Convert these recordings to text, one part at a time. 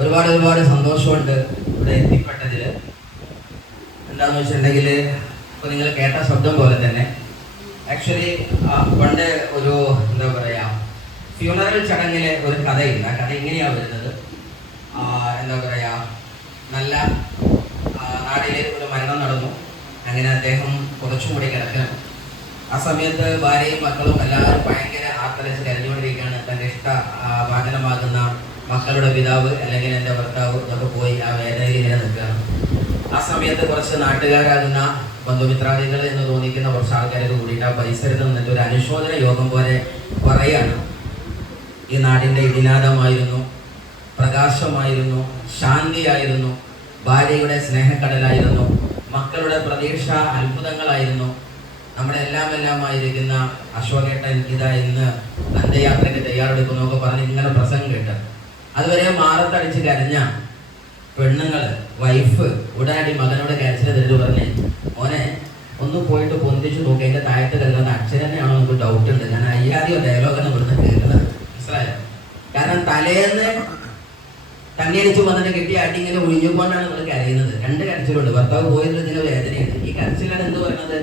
ഒരുപാട് സന്തോഷമുണ്ട് ഇവിടെ എത്തിപ്പെട്ടതിൽ. എന്താണെന്ന് വെച്ചിട്ടുണ്ടെങ്കിൽ ഇപ്പോൾ നിങ്ങൾ കേട്ട ശബ്ദം പോലെ തന്നെ ആക്ച്വലി പണ്ട് ഒരു എന്താ പറയുക ഫ്യൂണറൽ ചടങ്ങിലെ ഒരു കഥയില്ല. ആ കഥ ഇങ്ങനെയാണ് വരുന്നത്. എന്താ പറയുക, നല്ല നാടിലെ ഒരു മരണം നടന്നു. അങ്ങനെ അദ്ദേഹം കുറച്ചും കൂടി കിടക്കണം. ആ സമയത്ത് ഭാര്യയും മക്കളും എല്ലാവരും ഭയങ്കര ആർത്തലച്ച് കരഞ്ഞുകൊണ്ടിരിക്കുകയാണ്. തൻ്റെ ഇഷ്ട വാചനമാകുന്ന മക്കളുടെ പിതാവ് അല്ലെങ്കിൽ എൻ്റെ ഭർത്താവ് ഇതൊക്കെ പോയി ആ വേദനയിൽ ഇങ്ങനെ നിൽക്കുകയാണ്. ആ സമയത്ത് കുറച്ച് നാട്ടുകാരാകുന്ന ബന്ധുമിത്രാദികൾ എന്ന് തോന്നിക്കുന്ന കുറച്ച് ആൾക്കാരൊക്കെ കൂടിയിട്ട് ആ പരിസരത്ത് നിന്നിട്ട് ഒരു അനുശോചന യോഗം പോലെ പറയാണ്, ഈ നാടിൻ്റെ ഇടിനാദമായിരുന്നു, പ്രകാശമായിരുന്നു, ശാന്തിയായിരുന്നു, ഭാര്യയുടെ സ്നേഹക്കടലായിരുന്നു, മക്കളുടെ പ്രതീക്ഷ അത്ഭുതങ്ങളായിരുന്നു, നമ്മുടെ എല്ലാമായിരിക്കുന്ന അശോകേട്ടൻ ഇതാ ഇന്ന് അന്ത്യയാത്രയ്ക്ക് തയ്യാറെടുക്കുന്നു ഒക്കെ പറഞ്ഞ് ഇങ്ങനെ പ്രസംഗം കേട്ട് അതുവരെ മാറത്തടിച്ച് കരഞ്ഞ പെണ്ണുങ്ങൾ, വൈഫ് ഉടനടി മകനോട് കരച്ചിൽ തരുന്നു പറഞ്ഞ്, മോനെ ഒന്ന് പോയിട്ട് പൊന്തിച്ചു നോക്കി, അതിൻ്റെ താഴത്ത് കിടക്കുന്ന അക്ഷരനെയാണോ നമുക്ക് ഡൗട്ട് ഉണ്ട്. ഞാൻ അയ്യാതെയോ ഡയലോഗാണ് ഇവിടുന്ന് കേൾക്കുന്നത്, മനസ്സിലായോ? കാരണം തലേന്ന് തണ്ണിയടിച്ച് വന്നിട്ട് കിട്ടിയ അടി ഇങ്ങനെ ഒഴിഞ്ഞുകൊണ്ടാണ് നിങ്ങൾ കരയുന്നത്. രണ്ട് കരച്ചിലുണ്ട്. ഭർത്താവ് പോയതിൽ ഇതിന് വേദനയുണ്ട്. ഈ കരച്ചിലാണ് എന്ത് പറയുന്നത്?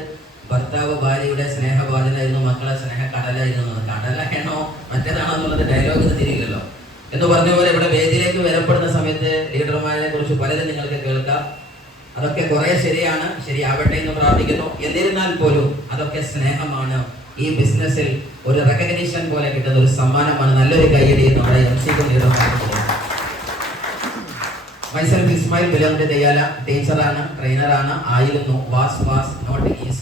ഭർത്താവ് ഭാര്യയുടെ സ്നേഹബാധനായിരുന്നു, മക്കളെ സ്നേഹക്കടലായിരുന്നു. കടലാണോ മറ്റേതാണോ എന്നുള്ളത് ഡയലോഗിന് തിരിയില്ലല്ലോ. എന്ന് പറഞ്ഞ പോലെ ഇവിടെ വേദിയിലേക്ക് വരപ്പെടുന്ന സമയത്ത് ലീഡർമാരെ കുറിച്ച് പലതും നിങ്ങൾക്ക് കേൾക്കാം. അതൊക്കെ കുറെ ശരിയാണ്, ശരിയാവട്ടെ എന്ന് പ്രാർത്ഥിക്കുന്നു. എന്നിരുന്നാൽ പോലും അതൊക്കെ സ്നേഹമാണ്. ഈ ബിസിനസ്സിൽ ഒരു റെക്കഗ്നീഷൻ പോലെ കിട്ടുന്ന ഒരു സമ്മാനമാണ്. നല്ലൊരു കൈയടി നമ്മുടെ എംസിക്കും ലീഡർമാർക്കും. മൈസെൽഫ് ഇസ്മായിൽ ബിലംഗ് തെയ്യാല, ടീച്ചറാണ്, ട്രെയിനറാണ്, ആയിരുന്നു, വാസ് നോട്ട് ഈസ്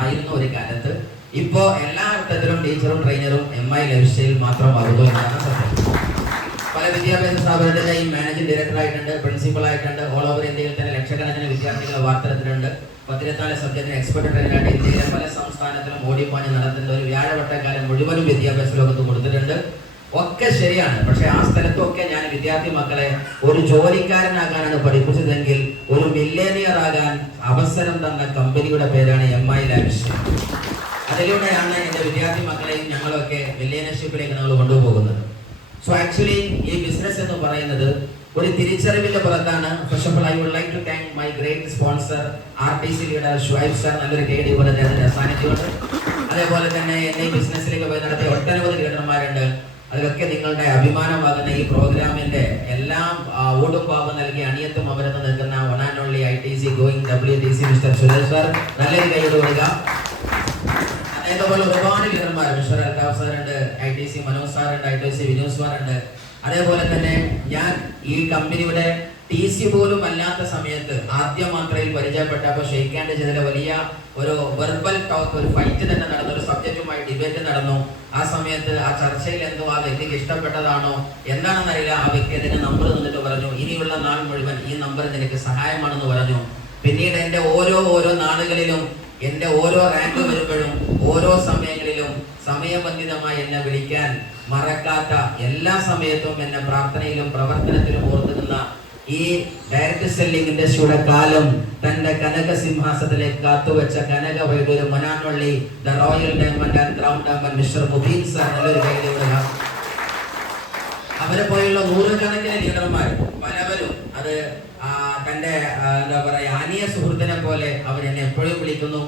ആയിരുന്നു ഒരു കാലത്ത്. ഇപ്പോ എല്ലാ അർത്ഥത്തിലും ടീച്ചറും ട്രെയിനറും MI ലൈഫ് സ്റ്റൈൽ മാത്രമാകുന്നു എന്നാണ് സത്യം. പല വിദ്യാഭ്യാസ സ്ഥാപനത്തിലെയും മാനേജിംഗ് ഡയറക്ടർ ആയിട്ടുണ്ട്, പ്രിൻസിപ്പൽ ആയിട്ടുണ്ട്. ഓൾ ഓവർ ഇന്ത്യയിൽ തന്നെ ലക്ഷക്കണക്കിന് വിദ്യാർത്ഥികളെ വാർത്തെടുത്തിട്ടുണ്ട്. 14 സബ്ജക്റ്റിന് എക്സ്പെർട്ട് ട്രെയിനറായിട്ട് ഇന്ത്യയിലെ പല സംസ്ഥാനത്തിലും ഓടിപ്പാഞ്ഞ് നടത്തുന്ന ഒരു വ്യാഴവട്ടക്കാലം മുഴുവനും വിദ്യാഭ്യാസ ലോകത്ത് കൊടുത്തിട്ടുണ്ട്. ഒക്കെ ശരിയാണ്. പക്ഷെ ആ സ്ഥലത്തൊക്കെ ഞാൻ വിദ്യാർത്ഥി മക്കളെ ഒരു ജോലിക്കാരനാകാനാണ് പഠിപ്പിച്ചതെങ്കിൽ ഒരു മില്ലേനിയർ ആകാൻ അവസരം തന്ന കമ്പനിയുടെ പേരാണ് MI ലൈഫ് സ്റ്റൈൽ. അതിലൂടെയാണ് എൻ്റെ വിദ്യാർത്ഥി മക്കളെയും ഞങ്ങളൊക്കെ മില്ലേനിയർഷിപ്പിലേക്ക് നമ്മൾ കൊണ്ടുപോകുന്നത്. സോ ആക്ച്വലി ഈ ബിസിനസ് എന്ന് പറയുന്നത് ഒരു തിരിച്ചറിവിന്റെ പുറത്താണ്. First of all I would like to thank my great sponsor RTC leader Shuaib sir. നല്ലൊരു കേടി പോലെ അദ്ദേഹത്തിന്റെ സാന്നിധ്യമുണ്ട്. അതേപോലെ തന്നെ എന്നെ ഈ ബിസിനസ്സിലേക്ക് പോയി നടത്തിയ ഒട്ടനവധി ലീഡർമാരുണ്ട്. അതിലൊക്കെ നിങ്ങളുടെ അഭിമാനമാകുന്ന ഈ പ്രോഗ്രാമിന്റെ എല്ലാം ഓടും പാപം നൽകി അണിയത്തും അവരെന്ന് നിൽക്കുന്ന one and only ITC going WTC mister Suresh sir. നല്ലൊരു കൈയ്യോട് കൊടുക്കുക. അതേപോലെ ഒരുപാട് ലീഡർമാർ, മിസ്റ്റർ അൽതാഫ് സാറുണ്ട്, ITC മനോജ് സാറുണ്ട്, ITC വിനോദ് സാറുണ്ട്. അതേപോലെ തന്നെ ഞാൻ ഈ കമ്പനിയുടെ TC പോലും അല്ലാത്ത സമയത്ത് ആദ്യ മാത്രയിൽ പരിചയപ്പെട്ടപ്പോൾ ഷെയ്ക്ക് ഹാൻഡ് ചെയ്തതിലെ വലിയ ഒരു വെർബൽ ടോക്ക്, ഒരു ഫൈറ്റ് തന്നെ നടന്നു, ഒരു സബ്ജക്റ്റുമായി ഡിബേറ്റ് നടന്നു. ആ സമയത്ത് ആ ചർച്ചയിൽ എന്തോ ആ വ്യക്തിക്ക് ഇഷ്ടപ്പെട്ടതാണോ എന്താണെന്നറിയില്ല, ആ വ്യക്തി അതിന് നമ്പർ നിന്നിട്ട് പറഞ്ഞു, ഇനിയുള്ള നാൾ മുഴുവൻ ഈ നമ്പർ നിനക്ക് സഹായമാണെന്ന് പറഞ്ഞു. പിന്നീട് എൻ്റെ ഓരോ നാളുകളിലും എൻ്റെ ഓരോ റാങ്ക് വരുമ്പോഴും ഓരോ സമയങ്ങളിലും സമയബന്ധിതമായി എന്നെ വിളിക്കാൻ മറക്കാത്ത, എല്ലാ സമയത്തും എന്നെ പ്രാർത്ഥനയിലും പ്രവർത്തനത്തിലും ഓർത്തുനിന്ന ഈ ഡയറക്ട് സെല്ലിംഗ് ഇൻഡസ്ട്രിയുടെ കാലം തന്റെ കനക സിംഹാസനത്തിലേക്ക് കാത്തുവെച്ച കനക വൈഡൂര് മനാനൊള്ളി, the royal diamond and crown diamond mister Mubeen sir. നല്ലൊരു കൈയിലൂടെ അവരെ പോലുള്ള നൂറുകണക്കിന് ലീഡർമാർ പലവരും അത് തന്റെ എന്താ പറയാ ആനിയ സുഹൃത്തിനെ പോലെ അവരെന്നെ എപ്പോഴും വിളിക്കുന്നു.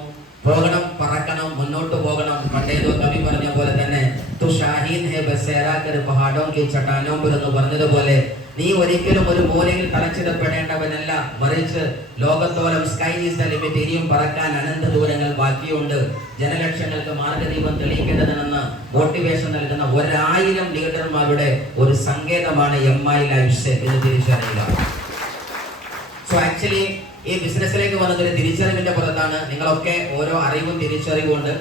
പോകണം, പറക്കണം, മുന്നോട്ട് പോകണം. പണ്ടേതോ കവി പറഞ്ഞ പോലെ തന്നെ തു ഷാഹീൻ ഹെ ബസേരാക്കർ പഹാഡോം കി ചട്ടാനോം എന്ന് പറഞ്ഞതുപോലെ നീ ഒരിക്കലും ഒരു മൂലയിൽ തളച്ചിടപ്പെടേണ്ടവനല്ല, മറിച്ച് ലോകത്തോളം സ്കൈ ഈസ് ദ ലിമിറ്റ്. ഇനിയും പറക്കാൻ അനന്ത ദൂരങ്ങൾ ബാക്കിയുണ്ട്. ജനലക്ഷങ്ങൾക്ക് മാർഗദീപം തെളിയിക്കേണ്ടതെന്ന് മോട്ടിവേഷൻ നൽകുന്ന 1000 ലീഡർമാരുടെ ഒരു സങ്കേതമാണ് MI ലൈഫ് സ്റ്റൈൽ എന്ന് തിരിച്ചറിയുക. സോ ആക്ച്വലി ഈ ബിസിനസ്സിലേക്ക് വന്നത് ഒരു തിരിച്ചറിവിന്റെ പുറത്താണ്. നിങ്ങളൊക്കെ ഓരോ അറിവും തിരിച്ചറിവുണ്ട്.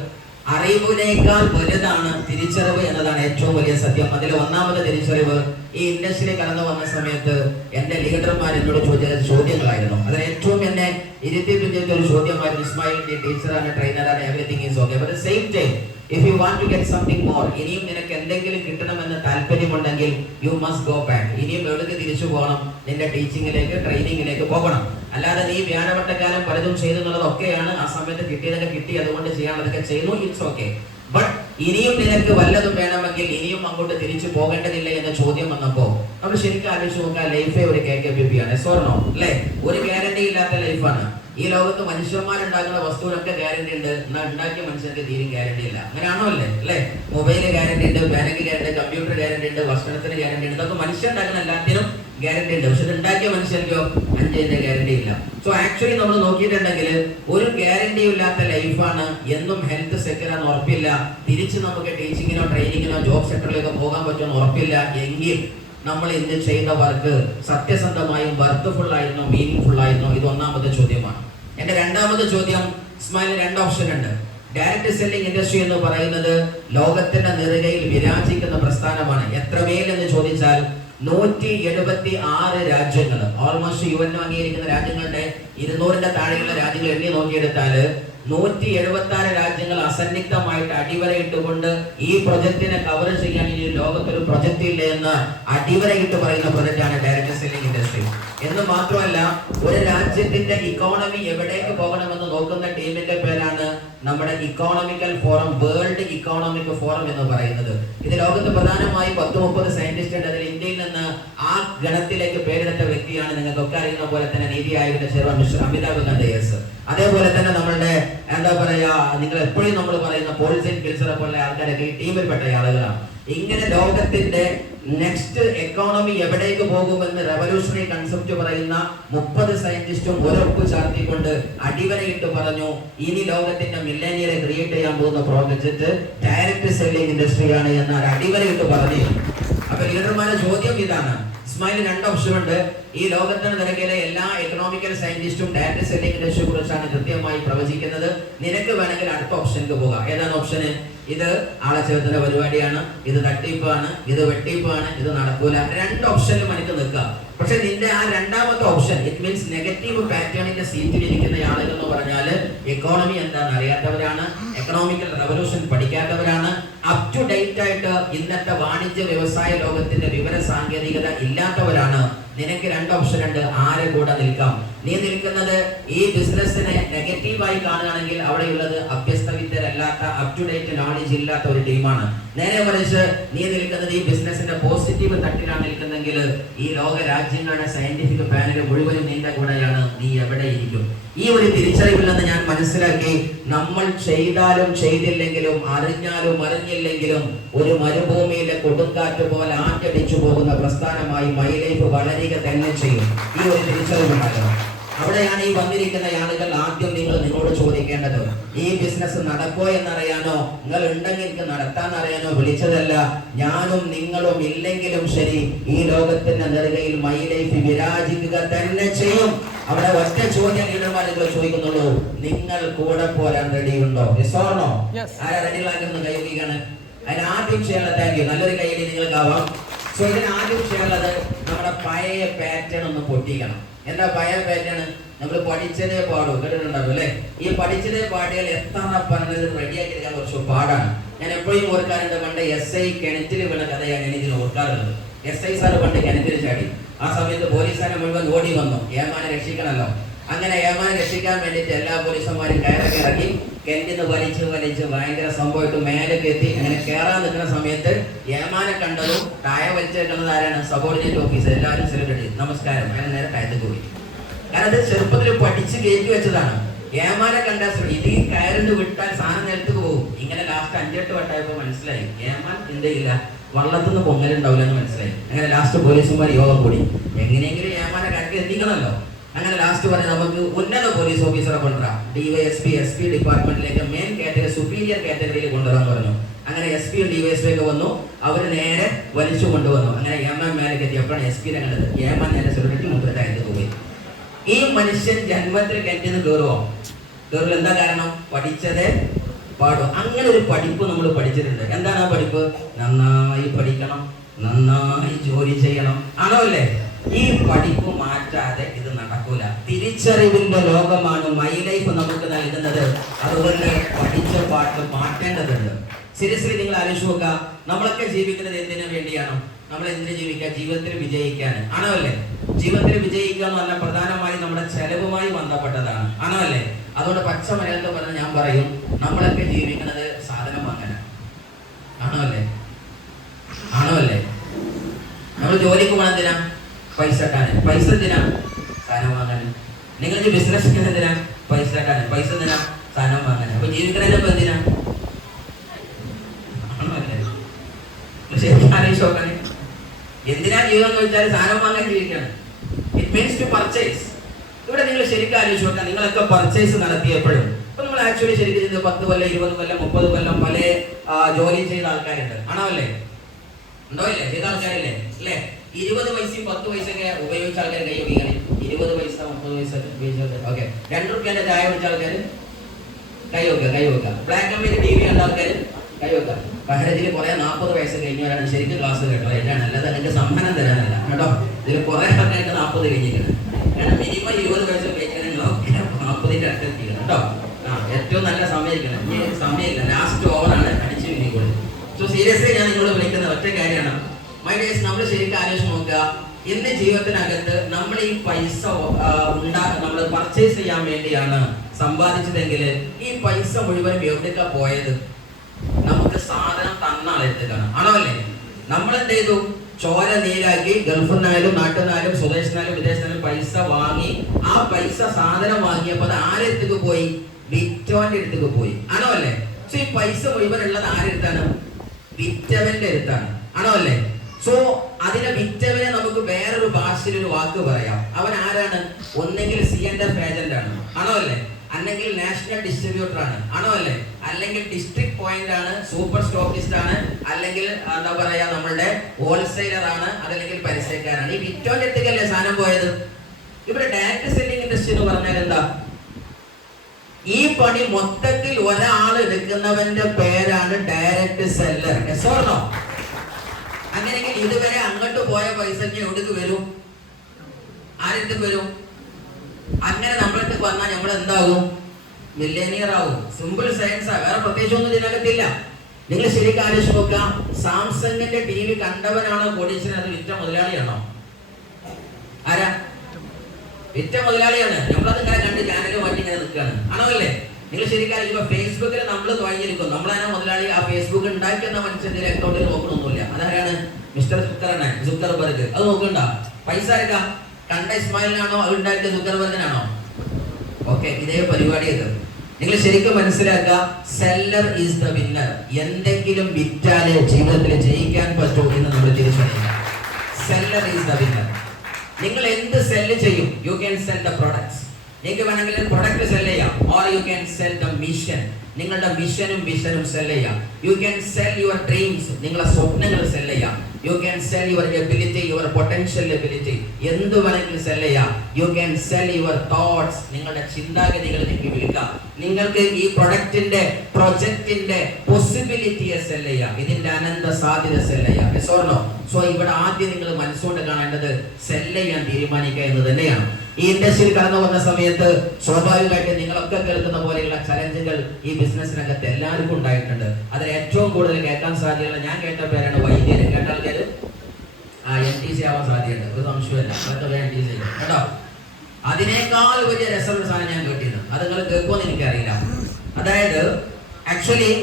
അറിവിനേക്കാൾ വലുതാണ് തിരിച്ചറിവ് എന്നതാണ് ഏറ്റവും വലിയ സത്യം. അതിൽ ഒന്നാമത് തിരിച്ചറിവ് ഈ ഇൻഡസ്ട്രിയിൽ കടന്നു വന്ന സമയത്ത് എൻ്റെ ലീഡർമാർ എന്നോട് ചോദിച്ച ചോദ്യങ്ങളായിരുന്നു. അതിൽ ഏറ്റവും എന്നെ ഇരുത്തിപ്പിച്ച ഒരു ചോദ്യമായിരുന്നു, ഇസ്മായിൽ നീ ടീച്ചറാണ്, ട്രെയിനറാണ്, everything is okay, but same time if you want to get something more, ഇനിയും നിനക്ക് എന്തെങ്കിലും കിട്ടണമെന്ന് താല്പര്യമുണ്ടെങ്കിൽ യു മസ്റ്റ് ഗോ ബാക്ക്. ഇനിയും എവിടേക്ക് തിരിച്ചു പോകണം? നിന്റെ ടീച്ചിങ്ങിലേക്ക്, ട്രെയിനിങ്ങിലേക്ക് പോകണം. അല്ലാതെ നീ വ്യാഴവട്ടക്കാലം പലതും ചെയ്തെന്നുള്ളതൊക്കെയാണ്. ആ സമയത്ത് കിട്ടിയതൊക്കെ കിട്ടി, അതുകൊണ്ട് ചെയ്യാനുള്ളതൊക്കെ ചെയ്യുന്നു, ഇറ്റ്സ് ഓക്കെ. ബട്ട് ഇനിയും നിനക്ക് വല്ലതും വേണമെങ്കിൽ ഇനിയും അങ്ങോട്ട് തിരിച്ചു പോകേണ്ടതില്ല എന്ന ചോദ്യം വന്നപ്പോ നമ്മൾ ശരിക്കും ആലോചിച്ച് നോക്കാം, ലൈഫേ ഒരു KKPP ആണ്. സ്വർണ്ണോ അല്ലെ? ഒരു ഗ്യാരണ്ടി ഇല്ലാത്ത ലൈഫാണ്. ഈ ലോകത്ത് മനുഷ്യന്മാരുണ്ടാക്കുന്ന വസ്തുവിനൊക്കെ ഗ്യാരണ്ടി ഉണ്ട്, എന്നാൽ ഉണ്ടാക്കിയ മനുഷ്യർക്ക് തീരും ഗ്യാരണ്ടി ഇല്ല. അങ്ങനെയാണോ അല്ലേ? മൊബൈല് ഗ്യാരണ്ടി ഉണ്ട്, ബാങ്ക് ഗ്യാരണ്ടി, കമ്പ്യൂട്ടർ ഗ്യാരണ്ടി ഉണ്ട്, ഭക്ഷണത്തിന് ഗ്യാരണ്ടി ഉണ്ട്. ഇതൊക്കെ മനുഷ്യണ്ടാക്കുന്ന എല്ലാത്തിനും ഗ്യാരണ്ടി ഉണ്ട്. പക്ഷെ ഇത് ഉണ്ടാക്കിയ മനുഷ്യർക്കോ 5 ഗ്യാരണ്ടി ഇല്ല. സോ ആക്ച്വലി നമ്മൾ നോക്കിയിട്ടുണ്ടെങ്കിൽ ഒരു ഗ്യാരണ്ടി ഇല്ലാത്ത ലൈഫാണ്. എന്നും ഹെൽത്ത് സെക്യൂർ ആണെന്ന് ഉറപ്പില്ല. തിരിച്ച് നമുക്ക് ടീച്ചിങ്ങിനോ ട്രെയിനിങ്ങിനോ ജോബ് സെക്ടറിലേക്കോ പോകാൻ പറ്റുമെന്ന് ഉറപ്പില്ല. എങ്കിൽ നമ്മൾ ഇന്ന് ചെയ്ത വർക്ക് സത്യസന്ധമായും വർത്ത്ഫുൾ ആയിരുന്നോ, മീനിങ് ഫുൾ ആയിരുന്നോ? ഇത് ഒന്നാമത്തെ ചോദ്യമാണ്. എന്റെ രണ്ടാമത്തെ ചോദ്യം, ഇസ്മായിൽ 2 ഓപ്ഷൻ ഉണ്ട്. ഡയറക്ട് സെല്ലിംഗ് ഇൻഡസ്ട്രി എന്ന് പറയുന്നത് ലോകത്തിന്റെ നെറുകയിൽ വിരാജിക്കുന്ന പ്രസ്ഥാനമാണ്. എത്രമേൽ എന്ന് ചോദിച്ചാൽ 176 രാജ്യങ്ങൾ, ഓൾമോസ്റ്റ് UN അംഗീകരിക്കുന്ന രാജ്യങ്ങളുടെ 200ന്റെ താഴെയുള്ള രാജ്യങ്ങൾ എണ്ണി നോക്കിയെടുത്താൽ 176 രാജ്യങ്ങൾ അസന്നിഗ്ധമായിട്ട് അടിവരയിട്ടുകൊണ്ട് ഈ പ്രൊജക്ടിനെ കവർ ചെയ്യാൻ ഇനി ലോകത്തൊരു പ്രൊജക്ട് ഇല്ല എന്ന് അടിവരയിട്ട് പറയുന്ന പ്രൊജക്റ്റാണ് ഡയറക്ട് സെല്ലിംഗ് ഇൻഡസ്ട്രി. എന്ന് മാത്രമല്ല, ഒരു രാജ്യത്തിന്റെ ഇക്കോണമി എവിടേക്ക് പോകണമെന്ന് നോക്കുന്ന ടീമിന്റെ പേരാണ് നമ്മുടെ ഇക്കോണമിക്കൽ ഫോറം, വേൾഡ് ഇക്കോണമിക് ഫോറം എന്ന് പറയുന്നത്. ഇത് ലോകത്ത് പ്രധാനമായി 10-30 സയന്റിസ്റ്റ് ഉണ്ട്. അതിൽ ഇന്ത്യയിൽ നിന്ന് ആ ഗണത്തിലേക്ക് പേരെടുത്ത വ്യക്തിയാണ് നിങ്ങൾക്കൊക്കെ അറിയുന്ന പോലെ തന്നെ നീതി ആയോഗിന്റെ ചെയർമാൻ മിസ്റ്റർ അമിതാഭ് കാന്ത്. അതേപോലെ തന്നെ നമ്മളുടെ എന്താ പറയാ, നിങ്ങൾ എപ്പോഴും നമ്മൾ പറയുന്ന പോളിസി ഫിൽസറെ പോലെ ആൾക്കാരൊക്കെ ഈ ടീമിൽപ്പെട്ട ആളുകളാണ്. ഇങ്ങനെ ലോകത്തിന്റെ നെക്സ്റ്റ് എക്കോണമി എവിടേക്ക് പോകുമെന്ന് റെവല്യൂഷണറി കൺസെപ്റ്റ് പറയുന്ന 30 സയന്റിസ്റ്റും ഒരൊപ്പ് ചാർത്തിക്കൊണ്ട് അടിവരയിട്ട് പറഞ്ഞു, ഇനി ലോകത്തിന്റെ മില്ലേനിയറെ ക്രിയേറ്റ് ചെയ്യാൻ പോകുന്ന പ്രോജക്റ്റ് ഡയറക്ട് സെല്ലിംഗ് ഇൻഡസ്ട്രിയാണ് എന്ന് അടിവരയിട്ട് പറഞ്ഞു. അപ്പൊ ലീഡർമാരുടെ ചോദ്യം ഇതാണ്, ഇസ്മായിൽ 2 ഓപ്ഷൻ ഉണ്ട്. ഈ ലോകത്തിന് നിരക്കിലെ എല്ലാ എക്കണോമിക്കൽ സയന്റിസ്റ്റും ഡയറക്ട് സെല്ലിംഗ് ഇൻഡസ്ട്രിയെ കുറിച്ചാണ് കൃത്യമായി പ്രവചിക്കുന്നത്. നിനക്ക് വേണമെങ്കിൽ അടുത്ത ഓപ്ഷനിലേക്ക് പോകാം. ഏതാണ് ഓപ്ഷന്? ഇത് ആളെ ചേർത്തുന്ന പരിപാടിയാണ്, ഇത് തട്ടിപ്പാണ്, ഇത് വെട്ടിപ്പാണ്, ഇത് നടക്കൂല. 2 ഓപ്ഷനിലും എനിക്ക് നിൽക്കാം. പക്ഷെ നിന്റെ ആ രണ്ടാമത്തെ ഓപ്ഷൻ, ഇറ്റ് മീൻസ് നെഗറ്റീവ് പാറ്റേണിന്റെ സീറ്റിൽ ഇരിക്കുന്ന ആളുകൾ എന്ന് പറഞ്ഞാൽ എക്കോണമി എന്താണെന്ന് അറിയാത്തവരാണ്, എക്കണോമിക്കൽ റെവല്യൂഷൻ പഠിക്കാത്തവരാണ്, അപ് ടു ഡേറ്റ് ആയിട്ട് ഇന്നത്തെ വാണിജ്യ വ്യവസായ ലോകത്തിന്റെ വിവര സാങ്കേതികത ഇല്ലാത്തവരാണ്. നിനക്ക് 2 ഓപ്ഷൻ ഉണ്ട്, ആരെ കൂടെ നിൽക്കാം. നീ നിൽക്കുന്നത് ഈ ബിസിനസ്സിനെ നെഗറ്റീവായി കാണുകയാണെങ്കിൽ അവിടെയുള്ളത് അഭ്യസ്തവിദ്യരല്ലാത്ത, അപ് ടു ഡേറ്റ് നോളജ് ഇല്ലാത്ത ഒരു ടീമാണ്. നേരെ മറിച്ച് നീ നിൽക്കുന്നത് ഈ ബിസിനസിന്റെ പോസിറ്റീവ് തട്ടിലാണ് നിൽക്കുന്നെങ്കിൽ ഈ ലോക രാജ്യങ്ങളുടെ സയന്റിഫിക് പാനൽ മുഴുവനും നിന്റെ കൂടെയാണ്. നീ എവിടെ ഇരിക്കും? ഈ ഒരു തിരിച്ചറിവിൽ നിന്ന് ഞാൻ മനസ്സിലാക്കി, നമ്മൾ ചെയ്താലും ചെയ്തില്ലെങ്കിലും അറിഞ്ഞാലും അറിഞ്ഞില്ലെങ്കിലും ഒരു മരുഭൂമിയിലെ കൊടുങ്കാറ്റ് പോലെ ആഞ്ഞടിച്ചു പോകുന്ന പ്രസ്ഥാനമായി മൈ ലൈഫ് വളരുക തന്നെ ചെയ്യും. ഈ ഒരു തിരിച്ചറിവുണ്ടാകണം. അവിടെയാണ് ഈ വന്നിരിക്കുന്ന ആളുകൾ ആദ്യം നിങ്ങളോട് ചോദിക്കേണ്ടത്, ഈ ബിസിനസ് നടക്കോ എന്നറിയാനോ, നിങ്ങൾ ഉണ്ടെങ്കിൽ എനിക്ക് നടത്താൻ അറിയാനോ വിളിച്ചതല്ല. ഞാനും നിങ്ങളും ഇല്ലെങ്കിലും ശരി, ഈ ലോകത്തിന്റെ നെറുകയിൽ മൈ ലൈഫ് വിരാജിക്കുക തന്നെ ചെയ്യും. അവിടെ ഒറ്റ ചോദ്യം ലീഡർമാർ നിങ്ങൾ ചോദിക്കുന്നുള്ളൂ, നിങ്ങൾ കൂടെ പോരാൻ റെഡിയുണ്ടോ? യെസോർണോ? ആരാ റെഡികളാക്കുന്നത്? കൈകാണ്. അതിന് ആദ്യം ചെയ്യാനുള്ള താങ്ക് യു, നല്ലൊരു കൈയ്യടി നിങ്ങൾക്കാവാം. സോ ഇതിന് ആദ്യം ചെയ്യാനുള്ളത് നമ്മുടെ പഴയ പാറ്റേൺ ഒന്ന് പൊട്ടിക്കണം. എന്താ പഴയ പാറ്റേൺ? നമ്മൾ പഠിച്ചതേ പാടൂ, കേട്ടിട്ടുണ്ടാവും അല്ലെ? ഈ പഠിച്ചതേ പാടിയാൽ എത്ര പറഞ്ഞത് റെഡിയാക്കി എടുക്കാൻ കുറച്ച് പാടാണ്. ഞാൻ എപ്പോഴും ഓർക്കാറുണ്ട്, പണ്ട് SI കിണറ്റിൽ വീണ കഥയാണ് ഞാൻ ഇതിൽ ഓർക്കാറുള്ളത്. SI സാറ് പണ്ട് കിണറ്റിൽ ചാടി. ആ സമയത്ത് പോലീസുകാരെ മുഴുവൻ ഓടി വന്നു, ഏമാനെ രക്ഷിക്കണമല്ലോ. അങ്ങനെ ഏമാനെ രക്ഷിക്കാൻ വേണ്ടിയിട്ട് എല്ലാ പോലീസുമാരും കയറൊക്കെ ഇറക്കി കിണറ്റിന്ന് വലിച്ച് ഭയങ്കര സംഭവമായിട്ട് മേലേക്ക് എത്തി. അങ്ങനെ കയറാൻ നിൽക്കുന്ന സമയത്ത് ഏമാനെ കണ്ടതും താഴെ വലിച്ചെടുക്കുന്നത് ആരാണ്? Subordinate officer. എല്ലാവരും സെലിബ്രേറ്റ് ചെയ്തു, നമസ്കാരം. അങ്ങനെ നേരെ താഴത്ത് പോയി. കാരണം അത് ചെറുപ്പത്തിൽ പഠിച്ച് കയറ്റി വെച്ചതാണ്. ഏമാനെ കണ്ട ഇത് കയറിന് വിട്ടാൽ സാധനം നിലത്ത് പോകും. ഇങ്ങനെ ലാസ്റ്റ് 5-8 വട്ടമായപ്പോൾ മനസ്സിലായി ഏമാൻ ചിന്തയില്ല, വള്ളത്തുനിന്ന് പൊങ്ങലുണ്ടാവില്ല എന്ന് മനസ്സിലായി. അങ്ങനെ ലാസ്റ്റ് പോലീസുമാർ യോഗം കൂടി, എങ്ങനെയെങ്കിലും ഏമാനെ കരക്ക് എത്തിക്കണമല്ലോ. അങ്ങനെ ലാസ്റ്റ് പറഞ്ഞ് നമുക്ക് ഉന്നത പോലീസ് ഓഫീസറെ കൊണ്ടുവരാം, DYSP SP ഡിപ്പാർട്ട്മെന്റിലേക്ക് മെയിൻ കാറ്റഗറി സുപ്പീരിയർ കാറ്റഗറിയിൽ കൊണ്ടുവരാൻ പറഞ്ഞു. അങ്ങനെ SP DYSP ഒക്കെ വന്നു, അവർ നേരെ വലിച്ചു കൊണ്ടുവന്നു. അങ്ങനെ ഏമാൻ മേലേക്ക് എത്തിയപ്പോഴാണ് SP കണ്ടത്. ഏമാൻ നേരെ സെക്യൂരിറ്റി മുമ്പത്തായിട്ട് പോയി. ഈ മനുഷ്യൻ ജന്മത്തിൽ കിണറ്റിന്ന് കയറുമോ? കയറില്ല. എന്താ കാരണം? പഠിച്ചതേ പാടും. അങ്ങനെ ഒരു പഠിപ്പ് നമ്മൾ പഠിച്ചിട്ടുണ്ട്. എന്താണ് ആ പഠിപ്പ്? നന്നായി പഠിക്കണം, നന്നായി ജോലി ചെയ്യണം, ആണോ അല്ലേ? ഈ പഠിപ്പ് മാറ്റാതെ ഇത് നടക്കൂല. തിരിച്ചറിവിന്റെ ലോകമാണ് മൈ ലൈഫ് നമുക്ക് നൽകുന്നത്. അതുകൊണ്ട് പഠിച്ച പാട്ട് മാറ്റേണ്ടതുണ്ട്. സീരിയസ്ലി നിങ്ങൾ ആലോചിച്ച് നോക്കുക, നമ്മളൊക്കെ ജീവിക്കുന്നത് എന്തിനു വേണ്ടിയാണ്? നമ്മൾ എന്തിനു ജീവിക്കുക? ജീവിതത്തിൽ വിജയിക്കാൻ, ആണോ അല്ലേ? ജീവിതത്തിൽ വിജയിക്കുക എന്ന് പറഞ്ഞാൽ പ്രധാനമായി നമ്മുടെ ചെലവുമായി ബന്ധപ്പെട്ടതാണ്, ആണോ അല്ലേ? അതുകൊണ്ട് പച്ച മലയാളത്തിൽ പറഞ്ഞാൽ ഞാൻ പറയും, നമ്മളൊക്കെ ജീവിക്കുന്നത് സാധനം വാങ്ങാനാണ്. പൈസ എന്തിനാ? സാധനം വാങ്ങാൻ. നിങ്ങൾക്ക് ബിസിനസ് എന്തിനാ? പൈസ ഉണ്ടാക്കാൻ. പൈസ എന്തിനാ? സാധനം വാങ്ങാൻ. അപ്പൊ ജീവിക്കുന്നതിനപ്പോ എന്തിനാ? ശരിക്കും ആലോചിച്ച് നോക്കണേ. എന്തിനാ ജീവിതം എന്ന് വെച്ചാൽ സാധനം വാങ്ങാൻ ജീവിക്കാണ്. It means to purchase. ഇവിടെ നിങ്ങൾ ശരിക്കും ആലോചിച്ച് നോക്കാം. നിങ്ങളൊക്കെ പർച്ചേസ് നടത്തിയപ്പോഴും ഇപ്പൊ നമ്മൾ ആക്ച്വലി ശരിക്കും 10 കൊല്ലം 20 കൊല്ലം 30 കൊല്ലം പല ജോലി ചെയ്ത ആൾക്കാരുണ്ട്. ആണോ അല്ലേ? ഉണ്ടോ ഇല്ലേ? ചെയ്ത ആൾക്കാരില്ലേ? അല്ലേ? 20 പൈസയും 10 പൈസയൊക്കെ ഉപയോഗിച്ച ആൾക്കാർ കൈ ഉപയോഗിക്കാൻ. 20 പൈസ 30 പൈസ ഉപയോഗിച്ച ആൾക്കാർ. ഓക്കെ, 2 രൂപേന്റെ ചായ കുടിച്ച ആൾക്കാർ കൈ വെക്കുക. ബ്ലാക്ക് ആൻഡ് വൈറ്റ് TV കണ്ട ആൾക്കാർ കൈ വെക്കുക. ബഹരത്തിൽ കുറെ 40 വയസ്സ് കഴിഞ്ഞവരാണ് ശരിക്കും ക്ലാസ് കേട്ടോ. ഏതാണ് അല്ലാതെ അതിന്റെ സമ്മാനം തരാനല്ല കേട്ടോ. ഇതിൽ കുറെ ആൾക്കാർക്ക് 40 കഴിഞ്ഞിരിക്കണം. കാരണം മിനിമം 20 വയസ്സ് ഉപയോഗിക്കണമെങ്കിൽ 40ന്റെ അടുത്തെത്തിക്കണം കേട്ടോ. ഏറ്റവും നല്ല സമയമിരിക്കണം. ഇനി സമയമില്ല, ലാസ്റ്റ് ഓവറാണ്, അടിച്ചു വിനിക്കൂടെ. സോ സീരിയസ്ലി ഞാൻ നിങ്ങളോട് വിളിക്കുന്ന ഒറ്റ കാര്യമാണ്, മൈ ഡേസ്, നമ്മൾ ശരിക്കും ആലോചിച്ച് നോക്കുക. ഇന്ന് ജീവിതത്തിനകത്ത് നമ്മൾ ഈ പൈസ നമ്മൾ പർച്ചേസ് ചെയ്യാൻ വേണ്ടിയാണ് സമ്പാദിച്ചതെങ്കിൽ ഈ പൈസ മുഴുവനും എവിടേക്കാ പോയത്? നമുക്ക് സാധനം തന്ന ആളെടുത്തേക്കാണ്. ആണോ അല്ലേ? നമ്മൾ എന്ത് ചെയ്തു? ചോര നീരാക്കി ഗൾഫിൽ നിന്നായാലും നാട്ടിൽ നിന്നായാലും സ്വദേശിനായാലും വിദേശിനായാലും പൈസ വാങ്ങി, ആ പൈസ സാധനം വാങ്ങിയപ്പോൾ അത് ആരെടുത്തേക്ക് പോയി? വിറ്റവന്റെ അടുത്തേക്ക് പോയി. ആണോ അല്ലേ? സോ ഈ പൈസ മുഴുവൻ ഉള്ളത് ആരെടുത്താണ്? വിറ്റവന്റെ അടുത്താണ്. ആണോ അല്ലേ? സോ അതിനെ വിറ്റവനെ നമുക്ക് വേറൊരു ഭാഷയിൽ ഒരു വാക്ക് പറയാം. അവൻ ആരാണ്? ഒന്നെങ്കിൽ C&F ഏജന്റ് ആണ്. ആണോ അല്ലേ? അല്ലെങ്കിൽ നാഷണൽ ഡിസ്ട്രിബ്യൂട്ടർ ആണ്. ആണോ അല്ലേ? അല്ലെങ്കിൽ ഡിസ്ട്രിക്ട് പോയിന്റ് ആണ്, സൂപ്പർ സ്റ്റോക്കിസ്റ്റ് ആണ്, അല്ലെങ്കിൽ എന്താ പറയാ നമ്മളുടെ ഹോൾസെയിലർ ആണ്, അതല്ലെങ്കിൽ പരസ്യക്കാരാണ്. ഈ വിറ്റോന്റെ അടുത്തേക്കല്ലേ സാധനം പോയത്? ഇവിടെ ഡയറക്ട് സെല്ലിംഗ് ഇൻഡസ്ട്രി എന്ന് പറഞ്ഞാൽ എന്താ? ഈ പണി മൊത്തത്തിൽ ഒരാൾ എടുക്കുന്നവന്റെ പേരാണ് ഡയറക്ട് സെല്ലർ. എസോർണോ? അങ്ങനെയെങ്കിൽ ഇതുവരെ അങ്ങോട്ട് പോയ പൈസക്ക് എവിടേക്ക് വരും? ആരെടുത്ത് വരും? അങ്ങനെ നമ്മളടുത്ത് വന്നാൽ നമ്മൾ എന്താകും? മില്ലേനിയർ ആകും. സിമ്പിൾ സയൻസാ, വേറെ പ്രത്യേകിച്ച് ഒന്നും ഇതിനകത്തില്ല. നിങ്ങൾ ശരിക്കും ആലോചിച്ച് നോക്കുക. സാംസങ്ങിന്റെ TV കണ്ടവനാണോ കോടീശ്വരൻ? അത് വിറ്റ മുതലാളിയാണോ? ആരാ? വിറ്റ മുതലാളിയാണ്. നമ്മളത് ഇങ്ങനെ കണ്ട് ചാനൽ മാറ്റി ഇങ്ങനെ നിൽക്കുകയാണ്. ആണോ അല്ലേ? നിങ്ങൾ ശരിക്കും ആലോചിക്കുമ്പോൾ ഫേസ്ബുക്കിൽ നമ്മൾ തുഴഞ്ഞിരിക്കും. നമ്മളതിനെ മുതലാളി. ആ ഫേസ്ബുക്ക് ഉണ്ടാക്കിയെന്ന മനുഷ്യന്റെ അക്കൗണ്ടിൽ നോക്കണമൊന്നുമില്ല. അതാരാണ്? Mister Zuckerberg. അത് നോക്കണ്ട. പൈസ എടുക്കാം. കണ്ട ഇസ്മായിലിനാണോ അത് ഉണ്ടാക്കിയ സുക്കർബർഗിനാണോ? ഓക്കെ, ഇതേ പരിപാടി ഇത്. നിങ്ങൾ ശരിക്കും മനസ്സിലാക്കുക. Seller is the winner. എന്തെങ്കിലും വിറ്റാല് ജീവിതത്തിൽ ജയിക്കാൻ പറ്റൂ എന്ന് നമ്മൾ തിരിച്ചറിയുക. Seller is the winner. നിങ്ങൾ എന്ത് സെല്ല് ചെയ്യും? You can sell the products. നിങ്ങൾക്ക് വേണമെങ്കിൽ പ്രൊഡക്റ്റ് സെൽ ചെയ്യാം. Or you can sell the mission. നിങ്ങളുടെ മിഷനും വിഷനും സെൽ ചെയ്യാം. You can sell your dreams. നിങ്ങളുടെ സ്വപ്നങ്ങൾ സെൽ ചെയ്യാം. You can sell your ability, your potential ability. എന്ത് വേണമെങ്കിലും സെൽ ചെയ്യാം. You can sell your thoughts. നിങ്ങളുടെ ചിന്താഗതികൾ നിങ്ങൾക്ക് വിൽക്കാം. നിങ്ങൾക്ക് ഈ പ്രൊഡക്റ്റിന്റെ പ്രൊജക്റ്റിന്റെ പോസിബിലിറ്റിയെ സെൽ ചെയ്യാം. ഇതിന്റെ അനന്ത സാധ്യത സെൽ ചെയ്യാം. സോ ഇവിടെ ആദ്യം നിങ്ങൾ മനസ്സുകൊണ്ട് കാണേണ്ടത് സെൽ ചെയ്യാൻ തീരുമാനിക്കുക എന്ന് തന്നെയാണ്. ഈ ഇൻഡസ്ട്രിയിൽ കടന്നു വന്ന സമയത്ത് സ്വാഭാവികമായിട്ട് നിങ്ങളൊക്കെ കേൾക്കുന്ന പോലെയുള്ള ചലഞ്ചുകൾ ഈ ബിസിനസ്സിനകത്ത് എല്ലാവർക്കും ഉണ്ടായിട്ടുണ്ട്. അതിൽ ഏറ്റവും കൂടുതൽ കേൾക്കാൻ സാധ്യതയുള്ള ഞാൻ കേട്ട പേരാണ് വൈദ്യര്. കേട്ട ആൾക്കാർ NTC ആവാൻ സാധ്യതയുണ്ട്, ഒരു സംശയമില്ല. അതൊക്കെ NTC കേട്ടോ. അതിനേക്കാൾ വലിയ രസമുള്ള സാധനം ഞാൻ കേട്ടിരുന്നു. അത് നിങ്ങൾ കേൾക്കുമെന്ന് എനിക്കറിയില്ല. അതായത് ആക്ച്വലി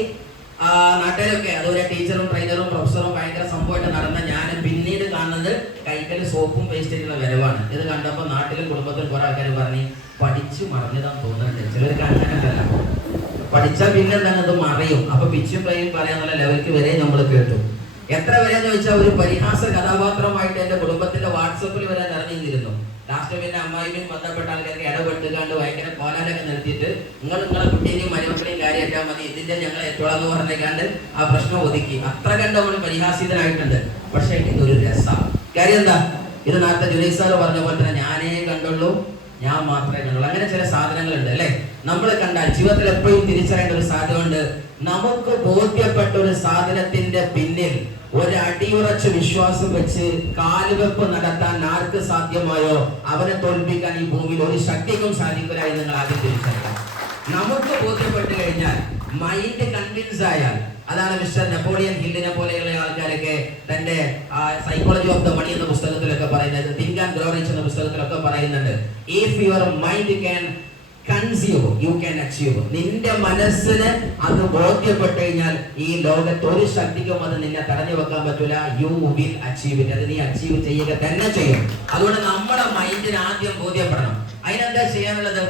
നാട്ടിലൊക്കെ അതുപോലെ ടീച്ചറും ട്രെയിനറും പ്രൊഫസറും ഭയങ്കര സംഭവമായിട്ട് നടന്ന ഞാൻ പിന്നീട് കാണുന്നത് കൈക്കല് സോപ്പും പേസ്റ്റിനുള്ള വരവാണ്. ഇത് കണ്ടപ്പോൾ നാട്ടിലും കുടുംബത്തിലും കുറെ ആൾക്കാർ പറഞ്ഞ് പഠിച്ചു മറിഞ്ഞതാന്ന് തോന്നുന്നുണ്ട്. ചിലർക്ക് അങ്ങനെയല്ല, പഠിച്ചാൽ പിന്നെ എന്താണ് അത് മറിയും. അപ്പൊ പിച്ചും പയ്യും പറയാന്നുള്ള ലെവലിക്ക് വരെ നമ്മൾ കേട്ടു. എത്ര വരെ ചോദിച്ചാൽ ഒരു പരിഹാസ കഥാപാത്രമായിട്ട് എന്റെ കുടുംബത്തിന്റെ വാട്സപ്പിൽ വരെ നിറഞ്ഞിരുന്നു. ലാസ്റ്റ് പിന്നെ അമ്മായിയും ബന്ധപ്പെട്ട ആൾക്കാർക്ക് ഇടപെട്ടുകാണ്ട് ഭയങ്കര കോലാലൊക്കെ നിർത്തിയിട്ട് നിങ്ങളെ കുട്ടീനെയും മരുമക്കളെയും കാര്യമായിട്ടാൽ മതി, ഇതിന്റെ ഞങ്ങൾ ഏറ്റോളാന്ന് പറഞ്ഞേക്കാണ്ട് ആ പ്രശ്നം ഒതുക്കി. അത്ര കണ്ട് നമ്മൾ പരിഹാസിതനായിട്ടുണ്ട്. പക്ഷെ ഇതൊരു രസമാണ്. കാര്യം എന്താ? ഇത് നേരത്തെ ജുനൈദ് സാർ പറഞ്ഞ പോലെ തന്നെ ഞാനേ കണ്ടുള്ളൂ, ഞാൻ മാത്രമേ കണ്ടുള്ളൂ. അങ്ങനെ ചില സാധനങ്ങളുണ്ട് അല്ലെ? നമ്മൾ കണ്ടാൽ ജീവിതത്തിൽ എപ്പോഴും തിരിച്ചറിയേണ്ട ഒരു സാധനമുണ്ട്. നമുക്ക് ബോധ്യപ്പെട്ട ഒരു സാധനത്തിന്റെ പിന്നിൽ ഒരു അടിയുറച്ച വിശ്വാസം വെച്ച് കാലുവെപ്പ് നടത്താൻ ആർക്ക് സാധ്യമായോ അവനെ തോൽപ്പിക്കാൻ ഈ ഭൂമിയിൽ ഒരു ശക്തിക്കും സാധിക്കില്ല എന്ന് നിങ്ങൾ ആദ്യം തിരിച്ചറിയാം. നമുക്ക് ബോധ്യപ്പെട്ട് കഴിഞ്ഞാൽ, മൈൻഡ് കൺവിൻസ് ആയാൽ, അതാണ് മിസ്റ്റർ നെപ്പോളിയൻ ഹില്ലിനെ പോലെയുള്ള ആൾക്കാരൊക്കെ തന്റെ സൈക്കോളജി ഓഫ് ദ മണി എന്ന പുസ്തകത്തിലൊക്കെ പറയുന്നത്, തിങ്ക് ആൻഡ് ഗ്രോ റിച്ച് എന്ന പുസ്തകത്തിലൊക്കെ പറയുന്നുണ്ട്. If your mind can consume you can achieve. നിന്റെ മനസ്സിന് അത് ബോധ്യപ്പെട്ട് കഴിഞ്ഞാൽ ഈ ലോകത്ത് ഒരു ശക്തിക്കും അത് നിന്നെ തടഞ്ഞു വെക്കാൻ പറ്റൂല. You will achieve it. അത് നീ അച്ചീവ് ചെയ്യുക തന്നെ ചെയ്യും. അതുകൊണ്ട് നമ്മുടെ മൈൻഡിന് ആദ്യം ബോധ്യപ്പെടണം. അതിനെന്താ ചെയ്യാനുള്ളത്?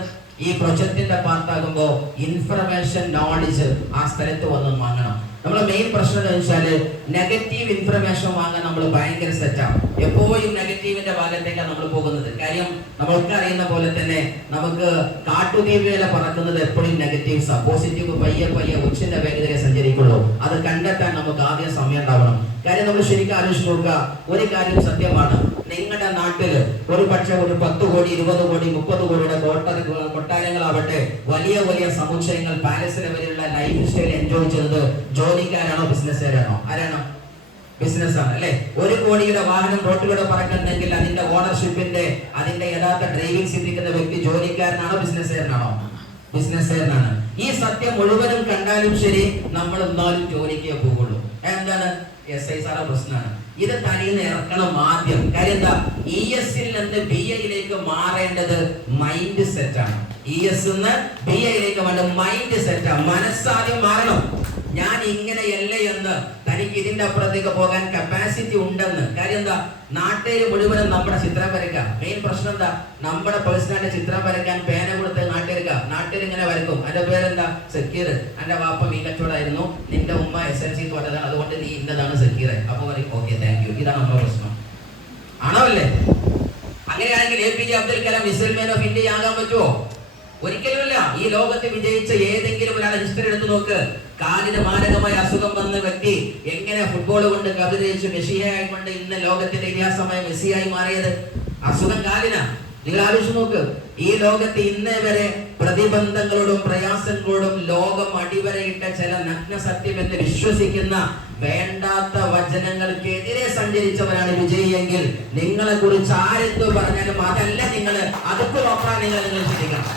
ഈ പ്രൊജക്ടിന്റെ പാർട്ടാകുമ്പോ ഇൻഫർമേഷൻ നോളജ് ആ സ്ഥലത്ത് വന്ന് വാങ്ങണം. നമ്മളെ മെയിൻ പ്രശ്നം എന്ന് വെച്ചാല് നെഗറ്റീവ് ഇൻഫർമേഷൻ വാങ്ങാൻ നമ്മൾ ഭയങ്കര സെറ്റാണ്. എപ്പോഴും നെഗറ്റീവിന്റെ ഭാഗത്തേക്കാണ് നമ്മൾ പോകുന്നത്. കാര്യം നമ്മൾക്ക് അറിയുന്ന പോലെ തന്നെ നമുക്ക് കാട്ടുതീവില പറക്കുന്നത് എപ്പോഴും നെഗറ്റീവ്സാ. പോസിറ്റീവ് പയ്യെ പയ്യെ ഉച്ചിന്റെ വേഗതയെ സഞ്ചരിക്കുള്ളൂ. അത് കണ്ടെത്താൻ നമുക്ക് ആദ്യം സമയം ഉണ്ടാവണം. കാര്യം നമ്മൾ ശരിക്കും ആലോചിച്ച് നോക്കുക. ഒരു കാര്യം സത്യമാണ്, നിങ്ങളുടെ നാട്ടില് ഒരു പക്ഷെ ഒരു 10 കോടി 20 കോടി 30 കോടിയുടെ കൊട്ടാരങ്ങളാവട്ടെ, വലിയ വലിയ സമുച്ചയങ്ങൾ, പാലസ് ലെവലിലുള്ള ലൈഫ് സ്റ്റൈൽ എൻജോയ് ചെയ്തത് ജോലിക്കാരാണോ ബിസിനസ്സുകാരാണോ? ആരാണോ? ബിസിനസ് ആണ് അല്ലെ. 1 കോടിയുടെ വാഹനം റോട്ടിലൂടെ പറക്കുന്നുണ്ടെങ്കിൽ അതിന്റെ ഓണർഷിപ്പിന്റെ അതിന്റെ യഥാർത്ഥ ഡ്രൈവിംഗ് സിദ്ധിക്കുന്ന വ്യക്തി ജോലിക്കാരനാണോ ബിസിനസ്സുകാരനാണോ? ബിസിനസ്സുകാരനാണ്. ഈ സത്യം മുഴുവനും കണ്ടാലും ശരി, നമ്മൾ എന്നാലും ജോലിക്കേ പോകുള്ളൂ. എന്താണ്? SIR പ്രശ്നമാണ്. ഇത് തനിന്ന് ഇറക്കണം ആദ്യം. കാര്യം എന്താ? ES ൽ നിന്ന് BA മാറേണ്ടത് മൈൻഡ് സെറ്റ് ആണ്. ES നിന്ന് BA വേണ്ട മൈൻഡ് സെറ്റ് ആണ്. മനസ്സാദ്യം മാറണം. ഞാൻ ഇങ്ങനെയല്ല എന്ന്, തനിക്ക് ഇതിന്റെ അപ്പുറത്തേക്ക് പോകാൻ കപ്പാസിറ്റി ഉണ്ടെന്ന്. കാര്യം എന്താ? നാട്ടുകാർ മുഴുവനും നമ്മുടെ ചിത്രം വരയ്ക്കാം. മെയിൻ പ്രശ്നം എന്താ? നമ്മുടെ പേഴ്സണാലിറ്റി ചിത്രം വരയ്ക്കാൻ പേന കൊടുത്ത് നാട്ടുകാർ ഇങ്ങനെ വരക്കും. എന്റെ പേരെന്താ? സക്കീർ. എന്റെ വാപ്പ മീകച്ചോടായിരുന്നു, നിന്റെ ഉമ്മ SLC തോറ്റതാണ്, അതുകൊണ്ട് നീ ഇന്നതാണ് സക്കീർ. അപ്പൊ പറയും ഓക്കെ താങ്ക് യു. ഇതാണ് നമ്മുടെ പ്രശ്നം. ആണോ അല്ലേ? അങ്ങനെയാണെങ്കിൽ APJ Abdul Kalam missile man of India ആകാൻ പറ്റുമോ? ഒരിക്കലുമില്ല. ഈ ലോകത്ത് വിജയിച്ച ഏതെങ്കിലും ഒരാളെ ഹിസ്റ്ററി എടുത്തു നോക്ക്. കാലിന് മാരകമായ അസുഖം വന്ന വ്യക്തി എങ്ങനെ ഫുട്ബോൾ കൊണ്ട് കവിതയിച്ച് മെസ്സിയായി കൊണ്ട് ഇന്ന് ലോകത്തിന്റെ ഇതിഹാസമായ മെസ്സിയായി മാറിയത്? അസുഖം കാലിനാ. നിങ്ങൾ ആലോചിച്ച് നോക്ക്. ഈ ലോകത്ത് ഇന്നേ വരെ പ്രതിബന്ധങ്ങളോടും പ്രയാസങ്ങളോടും ലോകം അടിവരയിട്ട ചില നഗ്ന സത്യം എന്ന് വിശ്വസിക്കുന്ന വേണ്ടാത്ത വചനങ്ങൾക്കെതിരെ സഞ്ചരിച്ചവരാണ് വിജയിയെങ്കിൽ, നിങ്ങളെ കുറിച്ച് ആരെന്തോ പറഞ്ഞാലും അതല്ല നിങ്ങൾ, അതൊക്കെ അപ്പുറമാണ്. നിങ്ങൾ ചിന്തിക്കണം.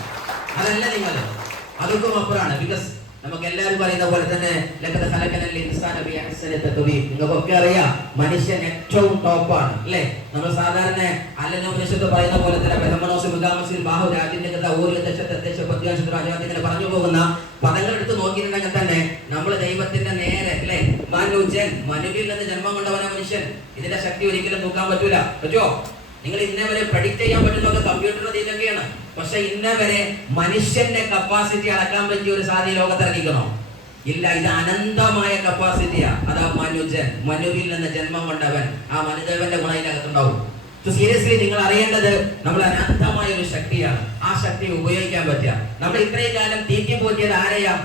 അതല്ല നിങ്ങൾ, അതൊക്കെ അപ്പുറമാണ്. ബിക്കോസ് നമുക്ക് എല്ലാവരും പറയുന്ന പോലെ തന്നെ നിങ്ങൾക്കൊക്കെ അറിയാം, മനുഷ്യൻ ഏറ്റവും ടോപ്പാണ് അല്ലെ. നമ്മൾ സാധാരണ അല്ലനോപനിഷത്ത് പറയുന്ന പോലെ തന്നെ ഇങ്ങനെ പറഞ്ഞു പോകുന്ന പദങ്ങൾ എടുത്ത് നോക്കിയിട്ടുണ്ടെങ്കിൽ തന്നെ നമ്മൾ ദൈവത്തിന്റെ നേരെ അല്ലെ, മനുജൻ, മനുവിൽ നിന്ന് ജന്മം കൊണ്ടവന മനുഷ്യൻ. ഇതിന്റെ ശക്തി ഒരിക്കലും നോക്കാൻ പറ്റൂല. പറ്റുമോ? നിങ്ങൾ ഇന്നേ വരെ പ്രഡിക്റ്റ് ചെയ്യാൻ പറ്റുന്നത് കമ്പ്യൂട്ടറിന്റെ ഇതൊക്കെയാണ്. പക്ഷെ ഇന്നേ വരെ മനുഷ്യന്റെ കപ്പാസിറ്റി അളക്കാൻ പറ്റിയ ഒരു സാധ്യത ലോകത്തിറങ്ങിക്കണോ? ഇല്ല. ഇത് അനന്തമായ കപ്പാസിറ്റിയാ. അതാ മനുജൻ, മനുവിൽ നിന്ന് ജന്മം കൊണ്ടവൻ. ആ മനുദേവന്റെ ഗുണം ഇതിനകത്തുണ്ടാവും. സീരിയസ്ലി നിങ്ങൾ അറിയേണ്ടത് നമ്മൾ അനന്തമായ ഒരു ശക്തിയാണ്. ആ ശക്തി ഉപയോഗിക്കാൻ പറ്റുക. നമ്മൾ ഇത്രയും കാലം തീറ്റി പോറ്റിയത് ആരെയാ?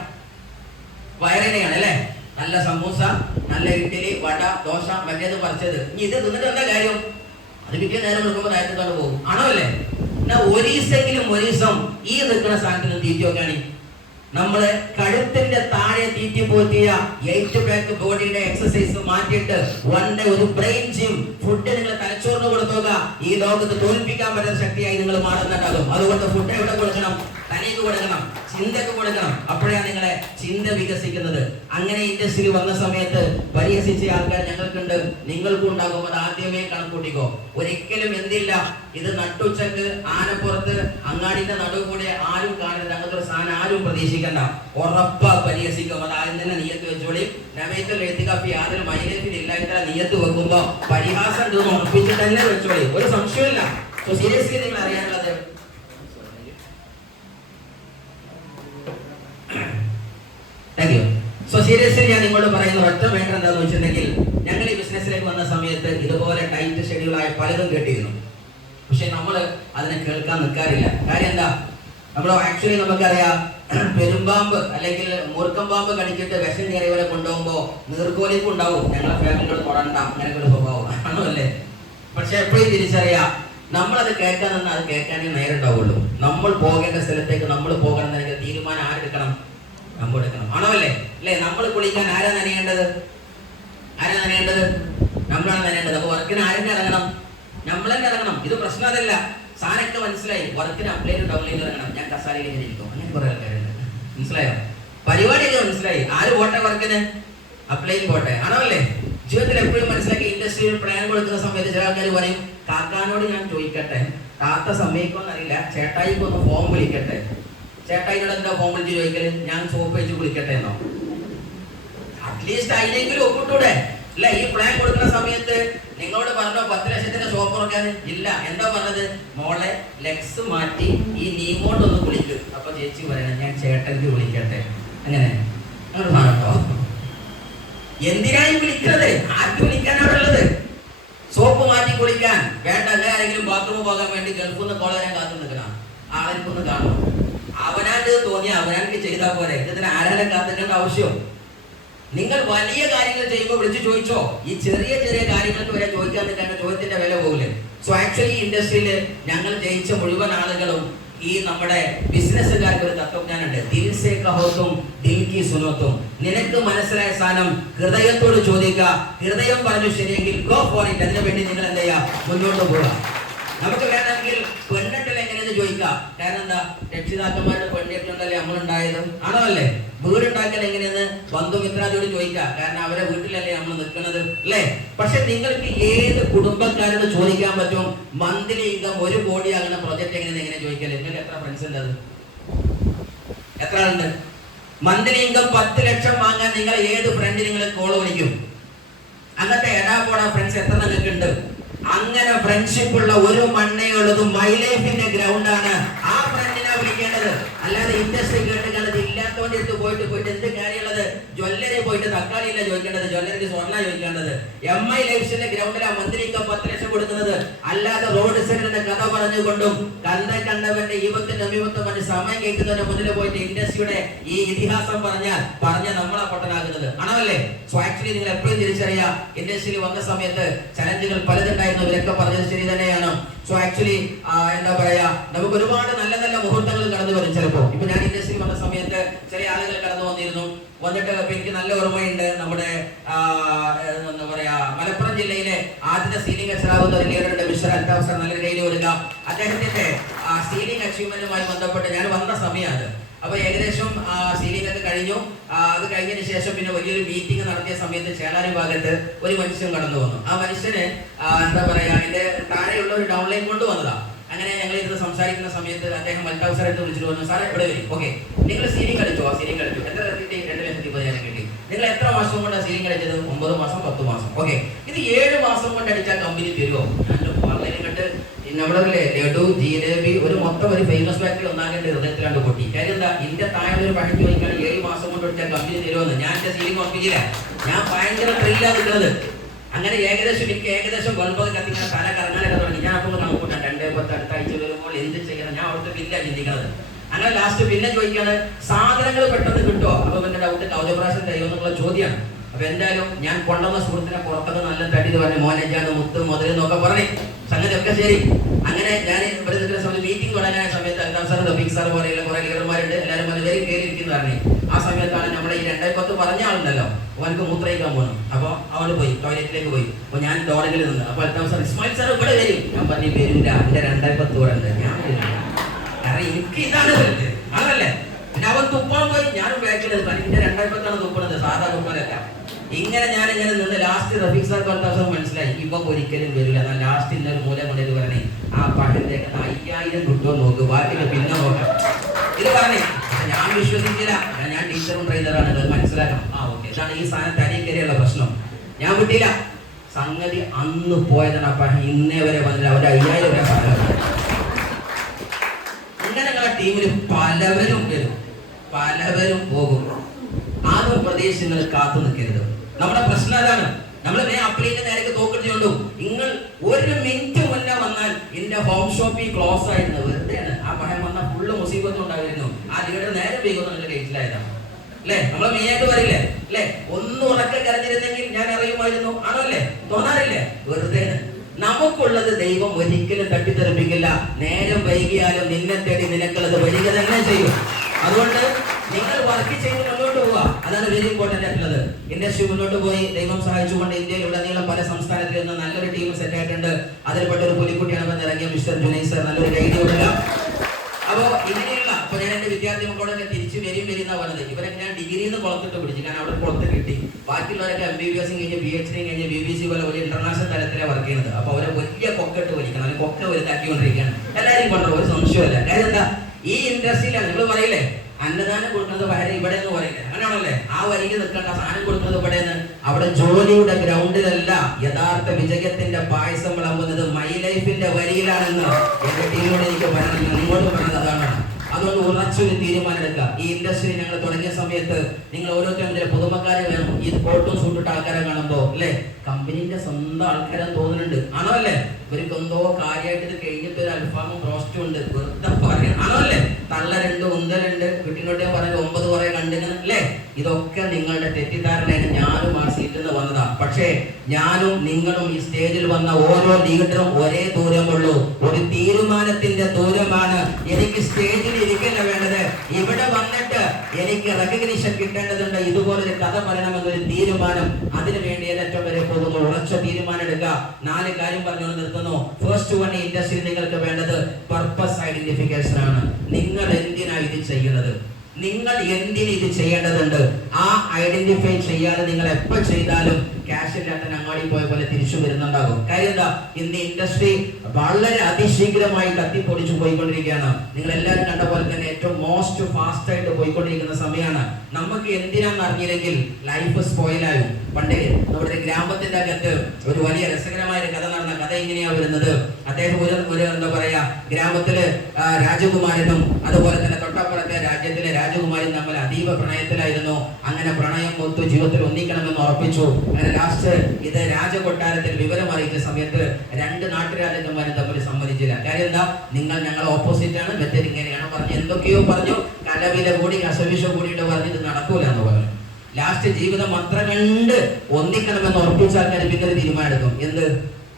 വയറിനെയാണ് അല്ലെ. നല്ല സമൂസ, നല്ല ഇഡ്ഡലി, വട, ദോശ, മറ്റേത് പറിച്ചത്. ഇനി ഇത് തിന്നിട്ട് എന്താ കാര്യം? അത് പിറ്റേ നേരം എടുക്കുമ്പോൾ നേരത്തെ പോകും. ആണോ അല്ലേ? ഒരീസെങ്കിലും ഒരീസം ഈ നിൽക്കുന്ന സ്ഥാനത്തിന് തീറ്റി നോക്കാണി. നമ്മള് കഴുത്തിന്റെ താഴെ തീറ്റി പോറ്റിയ 8 പാക്ക് ബോഡിയുടെ എക്സസൈസ് മാറ്റിയിട്ട് 1 ഡേ ഒരു ബ്രെയിൻ ജിം ഫുഡ് നിങ്ങൾ തലച്ചോറിന് കൊടുത്തോക. ഈ ലോകത്ത് തോൽപ്പിക്കാൻ പറ്റുന്ന ശക്തിയായി നിങ്ങൾ മാറുന്നുണ്ടാകും. അതുകൊണ്ട് ഫുഡ് എവിടെ കൊടുക്കണം? തനിക്ക് കൊടുക്കണം, ചിന്തക്ക് കൊടുക്കണം. അപ്പോഴാണ് നിങ്ങളെ ചിന്ത വികസിക്കുന്നത്. അങ്ങനെ ഇൻഡസ്ട്രി വന്ന സമയത്ത് പരിഹസിച്ച ആൾക്കാർ ഞങ്ങൾക്കുണ്ട്, നിങ്ങൾക്കും ഉണ്ടാകും. അത് ആദ്യമേ കണക്കൂട്ടിക്കോ. ഒരിക്കലും എന്തില്ല, ഇത് നട്ടുച്ചക്ക് ആനപ്പുറത്ത് അങ്ങാടിന്റെ നടുവ് കൂടെ ആരും കാണരുത്. അങ്ങനത്തെ ഒരു സാധനം ആരും പ്രതീക്ഷിക്കണ്ട. ഉറപ്പാ പരിഹസിക്കും. അത് ആദ്യം തന്നെ നിയത്ത് വെച്ചോളി. നമയത്തിൽ എത്തിക്കാപ്പി യാതൊരു മൈനത്തിലില്ല. ഇത്ര നിയത്ത് വെക്കുമ്പോ പരിഹാസം ഉറപ്പിച്ചിട്ട് തന്നെ വെച്ചോളി. ഒരു സംശയമില്ല. സോ സീരിയസ്ലി നിങ്ങൾ അറിയാനുള്ളത് സീരിയസ്ലി ഞാൻ നിങ്ങളോട് പറയുന്ന ഒറ്റ മേഖല എന്താണെന്ന് വെച്ചിട്ടുണ്ടെങ്കിൽ, ഞങ്ങൾ ഈ ബിസിനസ്സിലേക്ക് വന്ന സമയത്ത് ഇതുപോലെ ടൈറ്റ് ഷെഡ്യൂളായ പലതും കേട്ടിരുന്നു. പക്ഷെ നമ്മൾ അതിനെ കേൾക്കാൻ നിൽക്കാറില്ല. കാര്യം എന്താ? നമ്മൾ ആക്ച്വലി നമുക്കറിയാം, പെരുമ്പാമ്പ് അല്ലെങ്കിൽ മൂർക്കം പാമ്പ് കടിച്ചിട്ട് വിഷം കയറിയവരെ കൊണ്ടുപോകുമ്പോ നീർക്കോലിപ്പ് ഉണ്ടാവും. ഞങ്ങളെ ഫാമിലിയോട് തൊടണ്ട, അങ്ങനെയൊക്കെ ഒരു സ്വഭാവം ആണോ അല്ലേ? പക്ഷെ എപ്പോഴും തിരിച്ചറിയാം, നമ്മളത് കേൾക്കാൻ നിന്നാൽ അത് കേൾക്കാനേ നേരിട്ടാവുള്ളൂ. നമ്മൾ പോകേണ്ട സ്ഥലത്തേക്ക് നമ്മൾ പോകണമെന്നെങ്കിൽ തീരുമാനം ആരെടുക്കണം? നമ്മൾ എടുക്കണം. ആണോ അല്ലേ? അല്ലെ? നമ്മൾ കുളിക്കാൻ ആരാ നനയേണ്ടത്? നമ്മളാണ് നനയേണ്ടത്. അപ്പൊ വർക്കിന് ആരെന്നെ ഇറങ്ങണം? നമ്മൾ തന്നെ ഇറങ്ങണം. ഇത് പ്രശ്നം അതല്ല. സാധനമൊക്കെ മനസ്സിലായി. വർക്കിന് അപ്ലൈ ഡൗൺലൈൻ ഇറങ്ങണം. ഞാൻ കസാലയിൽ ഇങ്ങനെ ഇരിക്കും. അങ്ങനെ കുറെ ആൾക്കാരുണ്ട്. മനസ്സിലായോ? പരിപാടിയൊക്കെ മനസ്സിലായി. ആര് പോട്ടെ വർക്കിന്? അപ്ലൈൻ പോട്ടെ. ആണോ അല്ലേ? ജീവിതത്തിൽ എപ്പോഴും മനസ്സിലാക്കി ഇൻഡസ്ട്രിയിൽ പ്ലാൻ കൊടുക്കുന്ന സമയത്ത് ചില ആൾക്കാർ പറയും, കാക്കാനോട് ഞാൻ ചോദിക്കട്ടെ, താത്ത സമ്മതിക്കുമെന്നറിയില്ല, ചേട്ടായിക്കൊന്ന് ഫോം വിളിക്കട്ടെ. ചേട്ടായിനോട് എന്താ ഫോൺ വിളിച്ച് ചോദിക്കല്, ഞാൻ സോപ്പ് വെച്ച് കുളിക്കട്ടെ എന്നോ? അറ്റ്ലീസ്റ്റ് അതിനെങ്കിലും ഒപ്പിട്ടൂടെ അല്ലെ? ഈ പ്ലാൻ കൊടുക്കുന്ന സമയത്ത് നിങ്ങളോട് പറഞ്ഞോ 10 ലക്ഷത്തിന്റെ ഷോപ്പ് തുറക്കാൻ? ഇല്ല. എന്താ പറഞ്ഞത്? മോളെ ലെഗ്സ് മാറ്റി ഈ നീമോണ്ടൊന്ന് കുളിക്കും. അപ്പൊ ചേച്ചി പറയണം ഞാൻ ചേട്ടനിക്ക് വിളിക്കട്ടെ. അങ്ങനെ നിങ്ങൾ പറഞ്ഞോ? എന്തിനായി വിളിക്കുന്നത്? ആർക്ക് വിളിക്കാനാണുള്ളത്? സോപ്പ് മാറ്റി കുളിക്കാൻ വേണ്ട. അങ്ങനെ ആരെങ്കിലും ബാത്റൂം പോകാൻ വേണ്ടി ഗൾഫിൽ നിന്ന് കോൾ വരാൻ കാത്തു നിൽക്കണം. ആളെനിക്കൊന്ന് കാണണം. അവനാണ്ട് തോന്നിയ അവനാనికి ചെയ്താൽ പോരെ. ഇതിന് ആരാനെ കാത്തിക്കേണ്ട ആവശ്യം? നിങ്ങൾ വലിയ കാര്യങ്ങൾ ചെയ്യുമ്പോൾ വിളിച്ചു ചോദിച്ചോ. ഈ ചെറിയ ചെറിയ കാര്യങ്ങൾക്ക് വരെ ചോദിക്കാൻ നിൽക്കാൻ ചോദ്യത്തിന്റെ വില പോകില്ലേ? സോ ആക്ച്വലി ഇൻഡസ്ട്രിയിൽ ഞങ്ങൾ ജയിച്ച മുഴുവൻ ആളുകളും ഈ നമ്മുടെ ബിസിനസ്സുകാർക്ക് ഒരു തത്വജ്ഞാനുണ്ട്. ദിൽ സേ കഹോത്തും ദിൽ കി സുനോത്തും. നിനക്ക് മനസ്സിലായ സാധനം ഹൃദയത്തോട് ചോദിക്കുക. ഹൃദയം പറഞ്ഞു ശരിയെങ്കിൽ ഗോ ഫോർ ഇറ്റ്. അതിനു വേണ്ടി നിങ്ങൾ എന്താ ചെയ്യാ? മുന്നോട്ട് പോവുക. നമുക്ക് വേണമെങ്കിൽ പെണ്ണെട്ടൽ എങ്ങനെയെന്ന് ചോദിക്കാം. കാരണം എന്താ? രക്ഷിതാക്കന്മാരുടെ പെണ്ണെട്ടലുണ്ടല്ലേ നമ്മളുണ്ടായത്? ആണോ അല്ലേ? വീടുണ്ടാക്കൽ എങ്ങനെയെന്ന് ബന്ധുമിത്രാദിയോട് ചോദിക്കാം. കാരണം അവരെ വീട്ടിലല്ലേ നമ്മൾ നിൽക്കുന്നത് അല്ലേ? പക്ഷെ നിങ്ങൾക്ക് ഏത് കുടുംബക്കാരോട് ചോദിക്കാൻ പറ്റും മന്ത്ലി ഇൻകം 1 കോടി ആകുന്ന പ്രൊജക്ട് എങ്ങനെ ചോദിക്കല്? നിങ്ങൾക്ക് എത്ര ഫ്രണ്ട്സ് ഉണ്ട്? അത് എത്ര ഉണ്ട്? മന്ത്ലി ഇൻകം 10 ലക്ഷം വാങ്ങാൻ നിങ്ങൾ ഏത് ഫ്രണ്ട് നിങ്ങൾ കോൾ വിളിക്കും? അങ്ങനത്തെ എടാപോടാ ഫ്രണ്ട്സ് എത്ര നിങ്ങൾക്ക് ഉണ്ട്? അങ്ങനെ ഫ്രണ്ട്ഷിപ്പ് ഉള്ള ഒരു മണ്ണേ ഉള്ളത് മൈ ലൈഫിന്റെ ഗ്രൗണ്ട് ആണ്. ആ ഫ്രണ്ടിനെ വിളിക്കേണ്ടത്. അല്ലാതെ ഇൻഡസ്ട്രി കേട്ടുള്ളത് ഇല്ലാത്തോണ്ട് എടുത്ത് പോയിട്ട് എന്ത് കാര്യമുള്ളത്? ജ്വല്ലറി പോയിട്ട് തക്കാളിയില്ല ചോദിക്കേണ്ടത്, ജ്വല്ലറിക്ക് സ്വർണ്ണ ചോദിക്കേണ്ടത്. MI ലൈഫിന്റെ ഗ്രൗണ്ടിലാണ് മന്ത്രിക്ക് 10 ലക്ഷം കൊടുക്കുന്നത്. അല്ലാതെ റോഡ് സൈഡിന്റെ കഥ പറഞ്ഞുകൊണ്ടും കണ്ടവന്റെ ഈപത്തിന്റെ അമീപത്തും പറഞ്ഞ് സമയം കേൾക്കുന്നതിന് മുന്നിൽ പോയിട്ട് ഇൻഡസ്ട്രിയുടെ ഈ ഇതിഹാസം പറഞ്ഞ നമ്മളെ പൊട്ടനാകുന്നത് ആണല്ലേ? സോ ആക്ച്വലി നിങ്ങൾ എപ്പോഴും തിരിച്ചറിയാം, ഇൻഡസ്ട്രിയിൽ വന്ന സമയത്ത് ചലഞ്ചുകൾ പലതുണ്ടായിരുന്നു. ഇവരൊക്കെ പറഞ്ഞത് ശരി തന്നെയാണ്. സോ ആക്ച്വലി എന്താ പറയാ, നമുക്ക് ഒരുപാട് നല്ല നല്ല മുഹൂർത്തങ്ങൾ കടന്നു വരും. ചിലപ്പോ ഇപ്പൊ ഞാൻ ഇൻഡസ്ട്രിയിൽ വന്ന സമയത്ത് ചില ആളുകൾ കടന്നു വന്നിരുന്നു. വന്നിട്ട് എനിക്ക് നല്ല ഓർമ്മയുണ്ട്. നമ്മുടെ എന്താ പറയാ മലപ്പുറം ജില്ലയിലെ ആദ്യത്തെ സീലിംഗ് അച്ചറാവുന്ന ലീഡറുണ്ട് മിസ്റ്റർ അൽതാഫ് സർ. നല്ലൊരു കയ്യിൽ കൊടുക്കാം. അദ്ദേഹത്തിന്റെ സീലിംഗ് അച്ചീവ്മെന്റുമായി ബന്ധപ്പെട്ട് ഞാൻ വന്ന സമയമാണ്. അപ്പൊ ഏകദേശം സീലിംഗ് ഒക്കെ കഴിഞ്ഞു. അത് കഴിഞ്ഞതിന് ശേഷം പിന്നെ വലിയൊരു മീറ്റിംഗ് നടത്തിയ സമയത്ത് ചേളാരി ഭാഗത്ത് ഒരു മനുഷ്യൻ കടന്നു വന്നു. ആ മനുഷ്യന് എന്താ പറയാ എന്റെ താഴെയുള്ള ഒരു ഡൗൺലൈൻ കൊണ്ടുവന്നതാ. അങ്ങനെ ഞങ്ങൾ ഇരുന്ന് സംസാരിക്കുന്ന സമയത്ത് അദ്ദേഹം അൽതാഫ് സാർ എടുത്ത് വിളിച്ചിട്ട് പറഞ്ഞു, സാറേ ഇവിടെ വരും. ഓക്കെ, നിങ്ങൾ സീലിംഗ് കളിച്ചോ? ആ സീലിംഗ് കളിച്ചു. എത്ര കിട്ടി? 2,10,000 കിട്ടി. നിങ്ങൾ എത്ര മാസം കൊണ്ടാണ് സീലിംഗ് കളിച്ചത്? 9 മാസം 10 മാസം. ഓക്കെ, ഇത് 7 മാസം കൊണ്ട് അടിച്ചാൽ കമ്പനി തരുമോ? വളരെ കണ്ട് നമ്മുടെ ലഡു ജിലേബി ഒരു മൊത്തം ഒരു ഫേമസ് ഫാക്ടറി ഒന്നാകേണ്ട ഹൃദയത്തിലാണ്ട് പൊട്ടി. കാര്യം എന്താ? ഇതിന്റെ താഴെ ഒരു പണിക്ക് ചോദിക്കാണ് 7 മാസം കൊണ്ട് അടിച്ചാൽ കമ്പനി തരുമെന്ന്. ഞാൻ എന്റെ സീലിംഗ് ഉറപ്പിച്ചില്ല. ഞാൻ ഭയങ്കര ത്രില്ലാ നിൽക്കുന്നത്. അങ്ങനെ ഏകദേശം ഗൾഫൊക്കെ കത്തിക്കാൻ തല കറങ്ങാനൊക്കെ തുടങ്ങി. ഞാൻ അപ്പോൾ കണക്കൂട്ടാം 2-10 അടുത്ത ആഴ്ച വരുമ്പോൾ എന്ത് ചെയ്യണം? ഞാൻ അവിടുത്തെ ബില്ല ചിന്തിക്കുന്നത്. അങ്ങനെ ലാസ്റ്റ് പിന്നെ ചോദിക്കാണ് സാധനങ്ങൾ പെട്ടെന്ന് കിട്ടുമോ? അപ്പൊ എന്റെ ഡൗട്ട് കൗതപ്രാശം തരുമോ എന്നുള്ള ചോദ്യമാണ്. അപ്പൊ എന്തായാലും ഞാൻ കൊണ്ടുവന്ന സുഹൃത്തിനെ പുറത്തൊക്കെ നല്ല തടി പറഞ്ഞു, മോനജാണ് മുത്ത് മുതൽ എന്നൊക്കെ പറഞ്ഞു. സംഗതി ഒക്കെ ശരി. അങ്ങനെ ഞാൻ ഇവിടെ നിൽക്കുന്ന സമയത്ത് മീറ്റിംഗ് തുടങ്ങാൻ സമയത്ത് അൽതാഫ് സാർ റഫീഖ് സാർ പോലെയുള്ള കുറെ ലീഡർമാരുണ്ട്. എല്ലാവരും വന്ന് വരും കയറിയിരിക്കുന്നു പറഞ്ഞു. ആ സമയത്താണ് നമ്മുടെ ഈ 2010 പറഞ്ഞ ആളുണ്ടല്ലോ, അവനക്ക് മൂത്രയിക്കാൻ പോകണം. അപ്പൊ അവന് പോയി ടോയ്ലറ്റിലേക്ക് പോയി. അപ്പൊ ഞാൻ ഡോറിൽ നിന്ന് അപ്പൊ അൽതാഫ് സാർ ഇസ്മായിൽ സാർ ഇവിടെ വരും. ഞാൻ പറഞ്ഞു വരില്ല, എന്റെ 2010 ഇവിടെ ഉണ്ട്, ഞാൻ വരില്ല. കാരണം എനിക്ക് ഇതാണ് വരുന്നത് ആണല്ലേ. പിന്നെ അവൻ തുപ്പാൻ പോയി, ഞാനും ബാക്കിൽ കാരണം എന്റെ 2010 തുപ്പണത്, സാധാ തുപ്പലല്ല. ഇങ്ങനെ ഞാനിങ്ങനെ നിന്ന് ലാസ്റ്റ് റഫീഖ് സാർ അൽതാഫ് മനസ്സിലായി ഇപ്പം ഒരിക്കലും വരില്ല. എന്നാൽ ലാസ്റ്റ് ഇന്നൊരു മൂലം കൊണ്ടത് പറഞ്ഞേ ആ പഴത്തേക്ക് 5000 കിട്ടുമോ നോക്ക്, ബാക്കി പിന്നെ നോക്കാം ഇത് പറഞ്ഞേ. ഞാൻ വിശ്വസിക്കില്ല. ഞാൻ ടീച്ചറും ട്രെയിനറാണ്, അത് മനസ്സിലാക്കണം. ഓക്കെ, ഇതാണ് ഈ സാധനം തനി കയറിയുള്ള പ്രശ്നം. ഞാൻ വിട്ടില്ല. സംഗതി അന്ന് പോയതാണ്. അപ്പൊ ഇന്നേ വരെ വന്നില്ല. ഒരു 5000 രൂപ സാധനം. അങ്ങനെ ഞങ്ങളുടെ ടീമിൽ പലവരും വരും, പലവരും പോകും. ആരും പ്രദേശങ്ങൾ കാത്തു നിൽക്കരുത്. നമ്മുടെ പ്രശ്നം അതാണ്. നമ്മൾ അപ്ലൈന്റെ നേരത്തെ തോക്കിട്ടുകൊണ്ടും നിങ്ങൾ 1 മിനിറ്റ് മുന്നേ വന്നാൽ എന്റെ ഹോം ഷോപ്പിൽ ക്ലോസ് ആയിരുന്നു. വെറുതെയാണ്. ആ പഴം വന്നാൽ ഫുള്ള് മുസീബത്തും ഉണ്ടായിരുന്നു. ആ ലീഡർ നേരെ വേഗം നിങ്ങൾ ഗേറ്റിലായതാണ് അല്ലേ? നമ്മളെ മെയിനായിട്ട് പറയില്ലേ അല്ലേ? ഒന്ന് ഉറക്കെ കരഞ്ഞിരുന്നെങ്കിൽ ഞാൻ അറിയുമായിരുന്നു. ആണോ അല്ലേ? തോന്നാറില്ലേ? വെറുതെ. നമുക്കുള്ളത് ദൈവം ഒരിക്കലും തട്ടിത്തെറിപ്പിക്കില്ല. നേരം വൈകിയാലും നിന്നെ തേടി നിനക്കുള്ളത് വരിക തന്നെ ചെയ്യും. അതുകൊണ്ട് നിങ്ങൾ വർക്ക് ചെയ്ത് മുന്നോട്ട് പോവുക. അതാണ് വെരി ഇമ്പോർട്ടന്റ് ആയിട്ടുള്ളത്. ഇൻഡസ്ട്രി മുന്നോട്ട് പോയി ദൈവം സഹായിച്ചുകൊണ്ട് ഇന്ത്യയിലുടനീളം പല സംസ്ഥാനത്തിൽ നിന്ന് നല്ലൊരു ടീം സെറ്റ് ആയിട്ടുണ്ട്. അതിൽപ്പെട്ട ഒരു പുലിക്കുട്ടിയാണ് ഇറങ്ങിയ മിസ്റ്റർ ജുനൈസ് സാർ. നല്ലൊരു ഗൈഡ് കൊടുക്കുക. അപ്പോ ഇങ്ങനെയുള്ള അപ്പൊ ഞാൻ എന്റെ വിദ്യാർത്ഥി മക്കളോടൊക്കെ തിരിച്ചു വരിന്ന പറഞ്ഞത് ഇവരൊക്കെ ഞാൻ ഡിഗ്രിന്ന് കുളത്തിട്ട് പിടിച്ചു. കാരണം അവിടെ കുളത്ത് കിട്ടി. ബാക്കിയുള്ളവരൊക്കെ MBBS കഴിഞ്ഞ് PhD കഴിഞ്ഞ് BBC പോലെ വലിയ ഇന്റർനാഷണൽ തലത്തിലാണ് വർക്ക് ചെയ്യുന്നത്. അപ്പൊ അവരെ വലിയ കൊക്കെട്ട് വലിക്കണം, അല്ലെങ്കിൽ കൊക്ക വലുതാക്കിക്കൊണ്ടിരിക്കുകയാണ്. എല്ലാവരും കൊണ്ടോ ഒരു സംശയമല്ല. കാര്യം എന്താ? ഈ ഇൻഡസ്ട്രിയിലാണ് നിങ്ങൾ പറയില്ലേ അന്നദാനം കൊടുക്കുന്നത് വരെ ഇവിടെ എന്ന് പറയില്ലേ, അങ്ങനെയാണല്ലേ? ആ വരിയിൽ നിൽക്കേണ്ട സാധനം കൊടുക്കുന്നത് ഇവിടെ നിന്ന്. അവിടെ ജോലിയുടെ ഗ്രൗണ്ടിലല്ല യഥാർത്ഥ വിജയത്തിന്റെ പായസം വിളമ്പുന്നത് മൈ ലൈഫിന്റെ വരിയിലാണെന്ന് എന്റെ ടീമിനോട് എനിക്ക് പറയണം, നിങ്ങളോട് പറയുന്നത് അതാണ്. അതുകൊണ്ട് ഉറച്ചൊരു തീരുമാനം എടുക്കുക. ഈ ഇൻഡസ്ട്രി ഞങ്ങൾ തുടങ്ങിയ സമയത്ത് നിങ്ങൾ ഓരോരുത്തരും പുതുമക്കാരെ വേണം. ഈ കോട്ടും സൂട്ടിട്ട ആൾക്കാരെ കാണുമ്പോ അല്ലെ കമ്പനിന്റെ സ്വന്തം ആൾക്കാരെന്ന് തോന്നുന്നുണ്ട്, ആണോ അല്ലേ? ഇവർക്ക് എന്തോ കാര്യമായിട്ട് ഇത് കഴിഞ്ഞിട്ട് ഒരു അൽഫാമും റോസ്റ്റും ഉണ്ട്, വെറുതെ പറയാം, ആണോ അല്ലേ? തള്ളലുണ്ട്, ഉന്തലുണ്ട്, കുട്ടിനോട്ട് ഞാൻ പറഞ്ഞത് 9 കുറെ കണ്ടിങ്ങനെ അല്ലേ? ഇതൊക്കെ നിങ്ങളുടെ തെറ്റിദ്ധാരണയാണ്. ഞാനും ആ സീറ്റിൽ നിന്ന് വന്നതാ. പക്ഷേ ഞാനും നിങ്ങളും ഈ സ്റ്റേജിൽ വന്ന ഓരോ ലീഡറും ഒരേ ദൂരമുള്ളൂ, ഒരു തീരുമാനത്തിന്റെ ദൂരമാണ്. എനിക്ക് സ്റ്റേജിൽ ഇരിക്കല്ല വേണ്ടത്, ഇവിടെ വന്നിട്ട് എനിക്ക് റെക്കഗ്നിഷൻ കിട്ടേണ്ടതുണ്ട്. ഇതുപോലൊരു കഥ പറയണമെന്നൊരു തീരുമാനം, അതിനു വേണ്ടി ഏറ്റവും വരെ പോകുന്നു. ഉറച്ച തീരുമാനം എടുക്കുക. 4 കാര്യം പറഞ്ഞുകൊണ്ട് നിർത്തുന്നു. ഫസ്റ്റ് വൺ, ഇൻഡസ്ട്രി നിങ്ങൾക്ക് വേണ്ടത് പർപ്പസ് ഐഡന്റിഫിക്കേഷൻ ആണ്. നിങ്ങൾ എന്തിനാണ് ഇത് ചെയ്യുന്നത്? നിങ്ങൾ എന്തിന് ഇത് ചെയ്യേണ്ടതുണ്ട്? ആ ഐഡന്റിഫൈ ചെയ്യാതെ നിങ്ങൾ എപ്പോൾ ചെയ്താലും ക്യാഷ് ഇല്ലാത്ത അങ്ങാടി പോയ പോലെ തിരിച്ചു വരുന്നുണ്ടാകും. കാര്യം എന്താ? ഇന്ന് ഇൻഡസ്ട്രി വളരെ അതിശീഘ്രമായി കത്തിപ്പൊടിച്ചു പോയിക്കൊണ്ടിരിക്കുകയാണ്. നിങ്ങൾ എല്ലാവരും കണ്ട പോലെ തന്നെ ഏറ്റവും മോസ്റ്റ് ഫാസ്റ്റ് ആയിട്ട് പോയിക്കൊണ്ടിരിക്കുന്ന സമയമാണ്. നമുക്ക് എന്തിനാന്ന് അറിഞ്ഞില്ലെങ്കിൽ ലൈഫ് സ്പോയിലായും. പണ്ടേ നമ്മുടെ ഗ്രാമത്തിന്റെ അകത്ത് ഒരു വലിയ രസകരമായ ഒരു കഥ നടന്ന കഥ എങ്ങനെയാ വരുന്നത്? അദ്ദേഹം ഒരു എന്താ പറയാ, ഗ്രാമത്തില് രാജകുമാരനും അതുപോലെ തന്നെ തൊട്ടപ്പുറത്തെ രാജ്യത്തിലെ രാജകുമാരനും തമ്മിൽ അതീവ പ്രണയത്തിലായിരുന്നു. അങ്ങനെ പ്രണയം ഒത്തു ജീവിതത്തിൽ ഒന്നിക്കണമെന്ന് ഉറപ്പിച്ചു. അങ്ങനെ ലാസ്റ്റ് ഇത് രാജകൊട്ടാരത്തിൽ വിവരം അറിയിച്ച സമയത്ത് 2 നാട്ടുരാജാക്കന്മാരും തമ്മിൽ സമ്മതിച്ചില്ല. കാര്യം എന്താ? നിങ്ങൾ ഞങ്ങൾ ഓപ്പോസിറ്റ് ആണ്, മെത്തേഡ് ഇങ്ങനെയാണ് പറഞ്ഞു, എന്തൊക്കെയോ പറഞ്ഞു, കലവില കൂടി കസവിശ കൂടിയിട്ട് പറഞ്ഞു ഇത് നടക്കൂല എന്ന് പറഞ്ഞു. ലാസ്റ്റ് ജീവിതം അത്ര കണ്ട് ഒന്നിക്കണമെന്ന് ഉറപ്പിച്ച ആൾക്കാർ പിന്നെ തീരുമാനം എടുക്കും. എന്ത്?